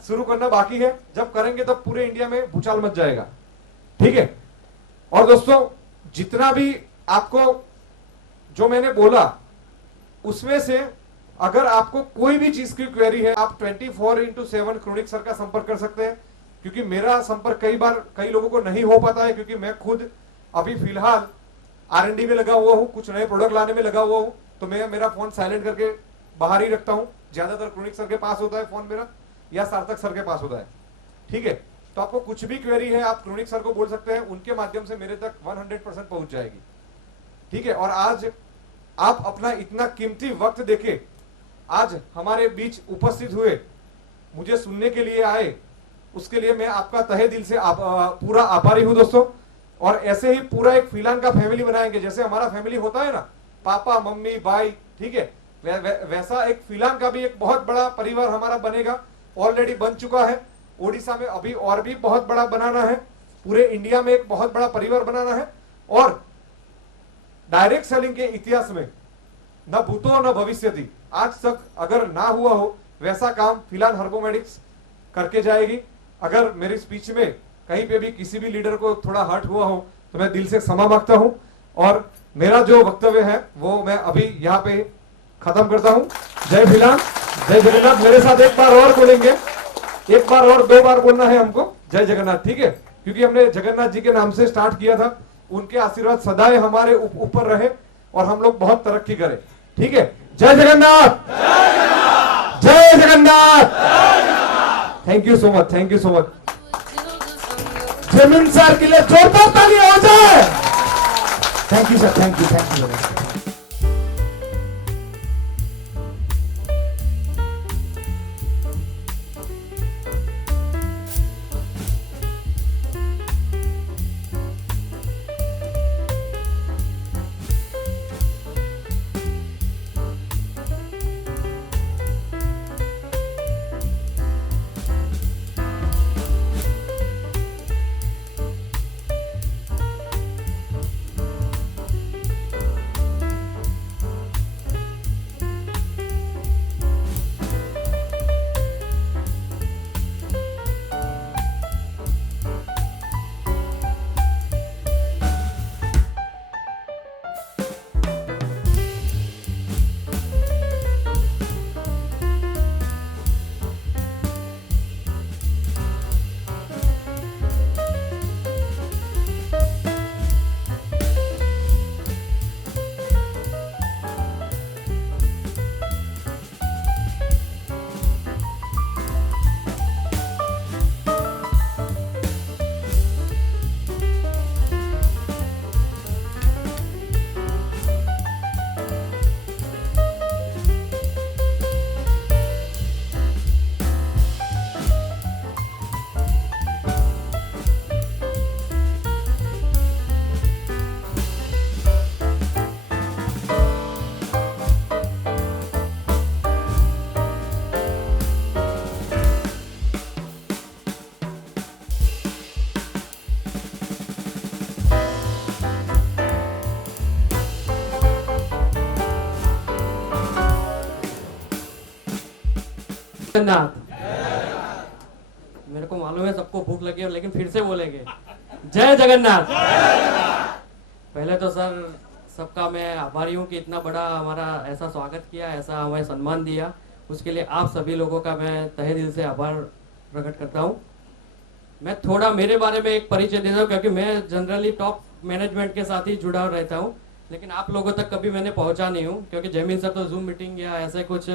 शुरू करना बाकी है, जब करेंगे तब पूरे इंडिया में भूचाल मच जाएगा। ठीक है, और दोस्तों जितना भी आपको जो मैंने बोला उसमें से अगर आपको कोई भी चीज की क्वेरी है आप 24/7 क्रोनिक सर का संपर्क कर सकते हैं, क्योंकि मेरा संपर्क कई बार कई लोगों को नहीं हो पाता है, क्योंकि मैं खुद अभी फिलहाल R&D में लगा हुआ हूं, कुछ नए प्रोडक्ट लाने में लगा हुआ हूं, तो मैं मेरा फोन साइलेंट करके बाहर ही रखता हूं। ज्यादातर क्रोनिक सर के पास होता है फोन मेरा, या सार्थक सर के पास होता है। ठीक है, तो आपको कुछ भी क्वेरी है आप क्रोनिक सर को बोल सकते हैं, उनके माध्यम से मेरे तक 100% पहुंच जाएगी। ठीक है, और आज आप अपना इतना कीमती वक्त देके आज हमारे बीच उपस्थित हुए, मुझे सुनने के लिए आए, उसके लिए मैं आपका तहे दिल से पूरा आभारी हूं दोस्तों। और ऐसे ही पूरा एक फिलान का फैमिली बनाएंगे, जैसे हमारा फैमिली होता है ना, पापा मम्मी भाई, ठीक है, वैसा एक फिलान का भी एक बहुत बड़ा परिवार हमारा बनेगा। ऑलरेडी बन चुका है, ओडिशा में अभी और भी बहुत बड़ा बनाना है, पूरे इंडिया में एक बहुत बड़ा परिवार बनाना है। और डायरेक्ट सेलिंग के इतिहास में न भूतो न भविष्यति, आज तक अगर ना हुआ हो वैसा काम फिलहाल हर्बोमेडिक्स करके जाएगी। अगर मेरी स्पीच में कहीं पे भी किसी भी लीडर को थोड़ा हर्ट हुआ हो तो मैं दिल से क्षमा मांगता हूं, और मेरा जो वक्तव्य है वो मैं अभी यहाँ पे खत्म करता हूं। जय फिलहाल, जय जगन्नाथ। मेरे साथ एक बार और बोलेंगे, एक बार और 2 बार बोलना है हमको, जय जगन्नाथ। ठीक है, क्योंकि हमने जगन्नाथ जी के नाम से स्टार्ट किया था, उनके आशीर्वाद सदैव हमारे ऊपर रहे और हम लोग बहुत तरक्की करें। ठीक है, जय जगन्नाथ, जय Jagannath. Thank you so much, thank you so much. जमीन सर के लिए जोरदार ताली हो जाए। Thank you sir, thank you, thank you. Jagannath. मेरे को मालूम है सबको भूख लगी है, लेकिन फिर से बोलेंगे जय जगन्नाथ। पहले तो सर सबका मैं आभारी हूँ कि इतना बड़ा हमारा ऐसा स्वागत किया, ऐसा हमें सम्मान दिया, उसके लिए आप सभी लोगों का मैं तहे दिल से आभार प्रकट करता हूँ। मैं थोड़ा मेरे बारे में एक परिचय देता हूँ, क्योंकि मैं जनरली टॉप मैनेजमेंट के साथ ही जुड़ा रहता हूँ, लेकिन आप लोगों तक कभी मैंने पहुँचा नहीं हूँ, क्योंकि जमीन सर तो जूम मीटिंग या ऐसे कुछ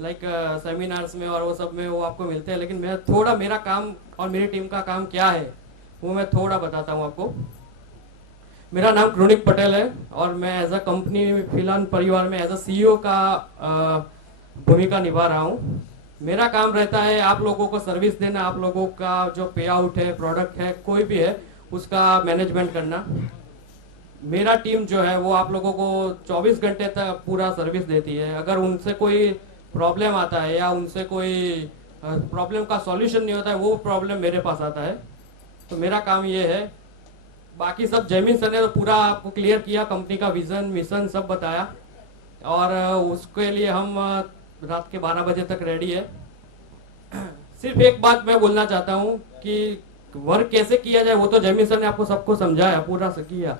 लाइक सेमिनार्स में और वो सब में वो आपको मिलते हैं, लेकिन मैं थोड़ा मेरा काम और मेरी टीम का काम क्या है वो मैं थोड़ा बताता हूँ आपको। मेरा नाम क्रोनिक पटेल है और मैं एज अ कंपनी फिलहाल परिवार में एज अ CEO का भूमिका निभा रहा हूँ। मेरा काम रहता है आप लोगों को सर्विस देना, आप लोगों का जो पे आउट है, प्रोडक्ट है, कोई भी है, उसका मैनेजमेंट करना। मेरा टीम जो है वो आप लोगों को 24 घंटे तक पूरा सर्विस देती है। अगर उनसे कोई प्रॉब्लम आता है या उनसे कोई प्रॉब्लम का सॉल्यूशन नहीं होता है, वो प्रॉब्लम मेरे पास आता है, तो मेरा काम ये है। बाकी सब जमीन सर ने तो पूरा आपको क्लियर किया, कंपनी का विजन मिशन सब बताया, और उसके लिए हम रात के 12 बजे तक रेडी है। सिर्फ एक बात मैं बोलना चाहता हूँ कि वर्क कैसे किया जाए वो तो जयमीन सर ने आपको सबको समझाया, पूरा किया।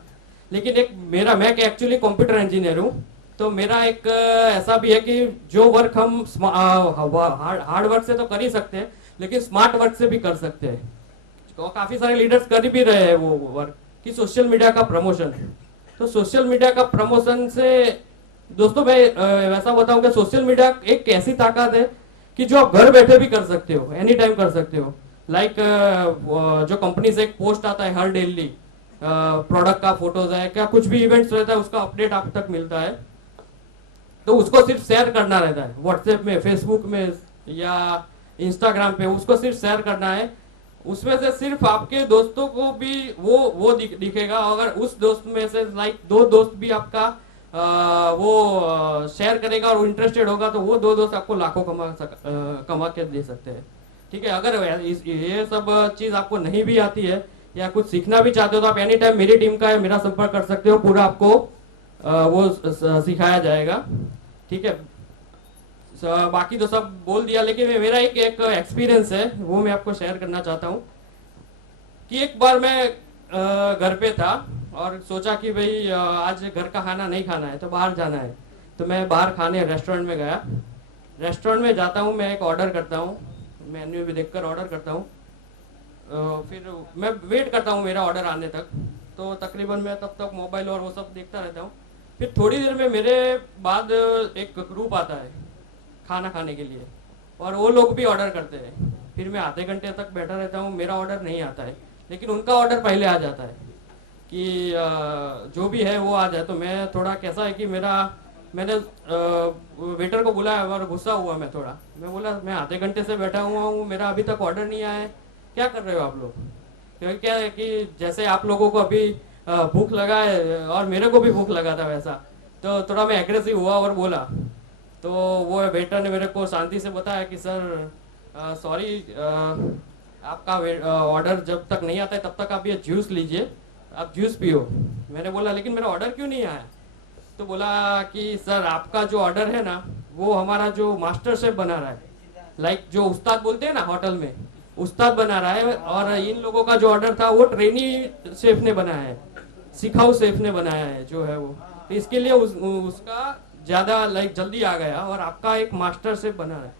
लेकिन एक मैं एक्चुअली कंप्यूटर इंजीनियर हूँ, तो मेरा एक ऐसा भी है कि जो वर्क हम हार्ड वर्क से तो कर ही सकते हैं, लेकिन स्मार्ट वर्क से भी कर सकते हैं। तो काफी सारे लीडर्स कर भी रहे हैं वो वर्क कि सोशल मीडिया का प्रमोशन। तो सोशल मीडिया का प्रमोशन से दोस्तों मैं वैसा बताऊं कि सोशल मीडिया एक ऐसी ताकत है कि जो आप घर बैठे भी कर सकते हो, एनी टाइम कर सकते हो। लाइक जो कंपनी से एक पोस्ट आता है हर डेली, प्रोडक्ट का फोटोज है, क्या कुछ भी इवेंट्स रहता है उसका अपडेट आप तक मिलता है, तो उसको सिर्फ शेयर करना रहता है व्हाट्सएप में, फेसबुक में या इंस्टाग्राम पे, उसको सिर्फ शेयर करना है। उसमें से सिर्फ आपके दोस्तों को भी वो दिखेगा। अगर उस दोस्त में से लाइक 2 दोस्त भी आपका वो शेयर करेगा और इंटरेस्टेड होगा, तो वो 2 दोस्त आपको लाखों कमा के दे सकते हैं। ठीक है, अगर ये सब चीज आपको नहीं भी आती है या कुछ सीखना भी चाहते हो तो आप एनी टाइम मेरी टीम का है, मेरा संपर्क कर सकते हो, पूरा आपको वो सिखाया जाएगा। ठीक है, बाकी तो सब बोल दिया, लेकिन मेरा एक एक्सपीरियंस है वो मैं आपको शेयर करना चाहता हूँ कि एक बार मैं घर पे था और सोचा कि भाई आज घर का खाना नहीं खाना है तो बाहर जाना है, तो मैं बाहर खाने रेस्टोरेंट में गया। रेस्टोरेंट में जाता हूँ, मैं एक ऑर्डर करता हूँ, मेन्यू भी देखकर ऑर्डर करता हूँ, फिर मैं वेट करता हूँ मेरा ऑर्डर आने तक। तो तकरीबन मैं तब तक मोबाइल और वो सब देखता रहता हूँ। फिर थोड़ी देर में मेरे बाद एक ग्रुप आता है खाना खाने के लिए और वो लोग भी ऑर्डर करते हैं। फिर मैं आधे घंटे तक बैठा रहता हूँ, मेरा ऑर्डर नहीं आता है, लेकिन उनका ऑर्डर पहले आ जाता है कि जो भी है वो आ जाए। तो मैं थोड़ा कैसा है कि मैंने वेटर को बुलाया और गुस्सा हुआ मैं थोड़ा। मैं बोला मैं आधे घंटे से बैठा हुआ हूँ, मेरा अभी तक ऑर्डर नहीं आया है, क्या कर रहे हो आप लोग? क्योंकि क्या है कि जैसे आप लोगों को अभी भूख लगा है और मेरे को भी भूख लगा था वैसा, तो थोड़ा मैं एग्रेसिव हुआ और बोला। तो वो वेटर ने मेरे को शांति से बताया कि सर सॉरी, आपका ऑर्डर जब तक नहीं आता है तब तक आप ये जूस लीजिए, आप जूस पियो। मैंने बोला लेकिन मेरा ऑर्डर क्यों नहीं आया? तो बोला कि सर आपका जो ऑर्डर है ना वो हमारा जो मास्टर शेफ बना रहा है, लाइक जो उस्ताद बोलते हैं ना होटल में, उस्ताद बना रहा है, और इन लोगों का जो ऑर्डर था वो ट्रेनी शेफ ने बनाया है, सिखाऊ शेफ ने बनाया है जो है वो। तो इसके लिए उसका ज्यादा लाइक जल्दी आ गया और आपका एक मास्टर शेफ बना है।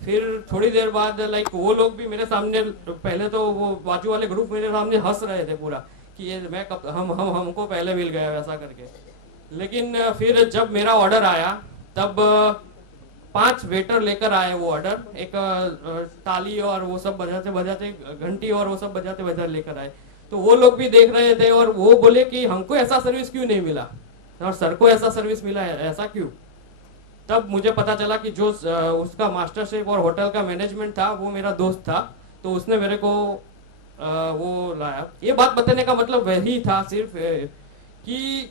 फिर थोड़ी देर बाद लाइक वो लोग भी मेरे सामने, पहले तो वो बाजू वाले ग्रुप मेरे सामने हंस रहे थे पूरा कि ये मैं कब हमको पहले मिल गया वैसा करके। लेकिन फिर जब मेरा ऑर्डर आया तब 5 वेटर लेकर आए वो ऑर्डर, एक ताली और वो सब बजाते बजाते, घंटी और वो सब बजाते बजाते लेकर आए। तो वो लोग भी देख रहे थे और वो बोले कि हमको ऐसा सर्विस क्यों नहीं मिला और सर को ऐसा सर्विस मिला है, ऐसा क्यों? तब मुझे पता चला कि जो उसका मास्टर शेफ और होटल का मैनेजमेंट था वो मेरा दोस्त था, तो उसने मेरे को वो लाया। ये बात बताने का मतलब वही था सिर्फ कि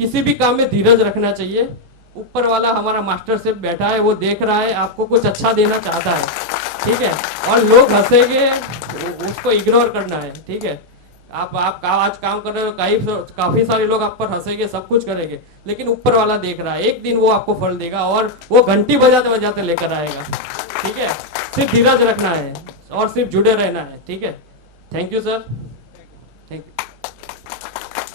किसी भी काम में धीरज रखना चाहिए। ऊपर वाला हमारा मास्टर शेफ बैठा है, वो देख रहा है, आपको कुछ अच्छा देना चाहता है, ठीक है, और लोग हंसेंगे उसको इग्नोर करना है। ठीक है, आप आज काम कर रहे हो, काफी सारे लोग आप पर हंसेंगे, सब कुछ करेंगे, लेकिन ऊपर वाला देख रहा है, एक दिन वो आपको फल देगा और वो घंटी बजाते बजाते लेकर आएगा। ठीक है, सिर्फ धीरज रखना है और सिर्फ जुड़े रहना है। ठीक है, थैंक यू सर।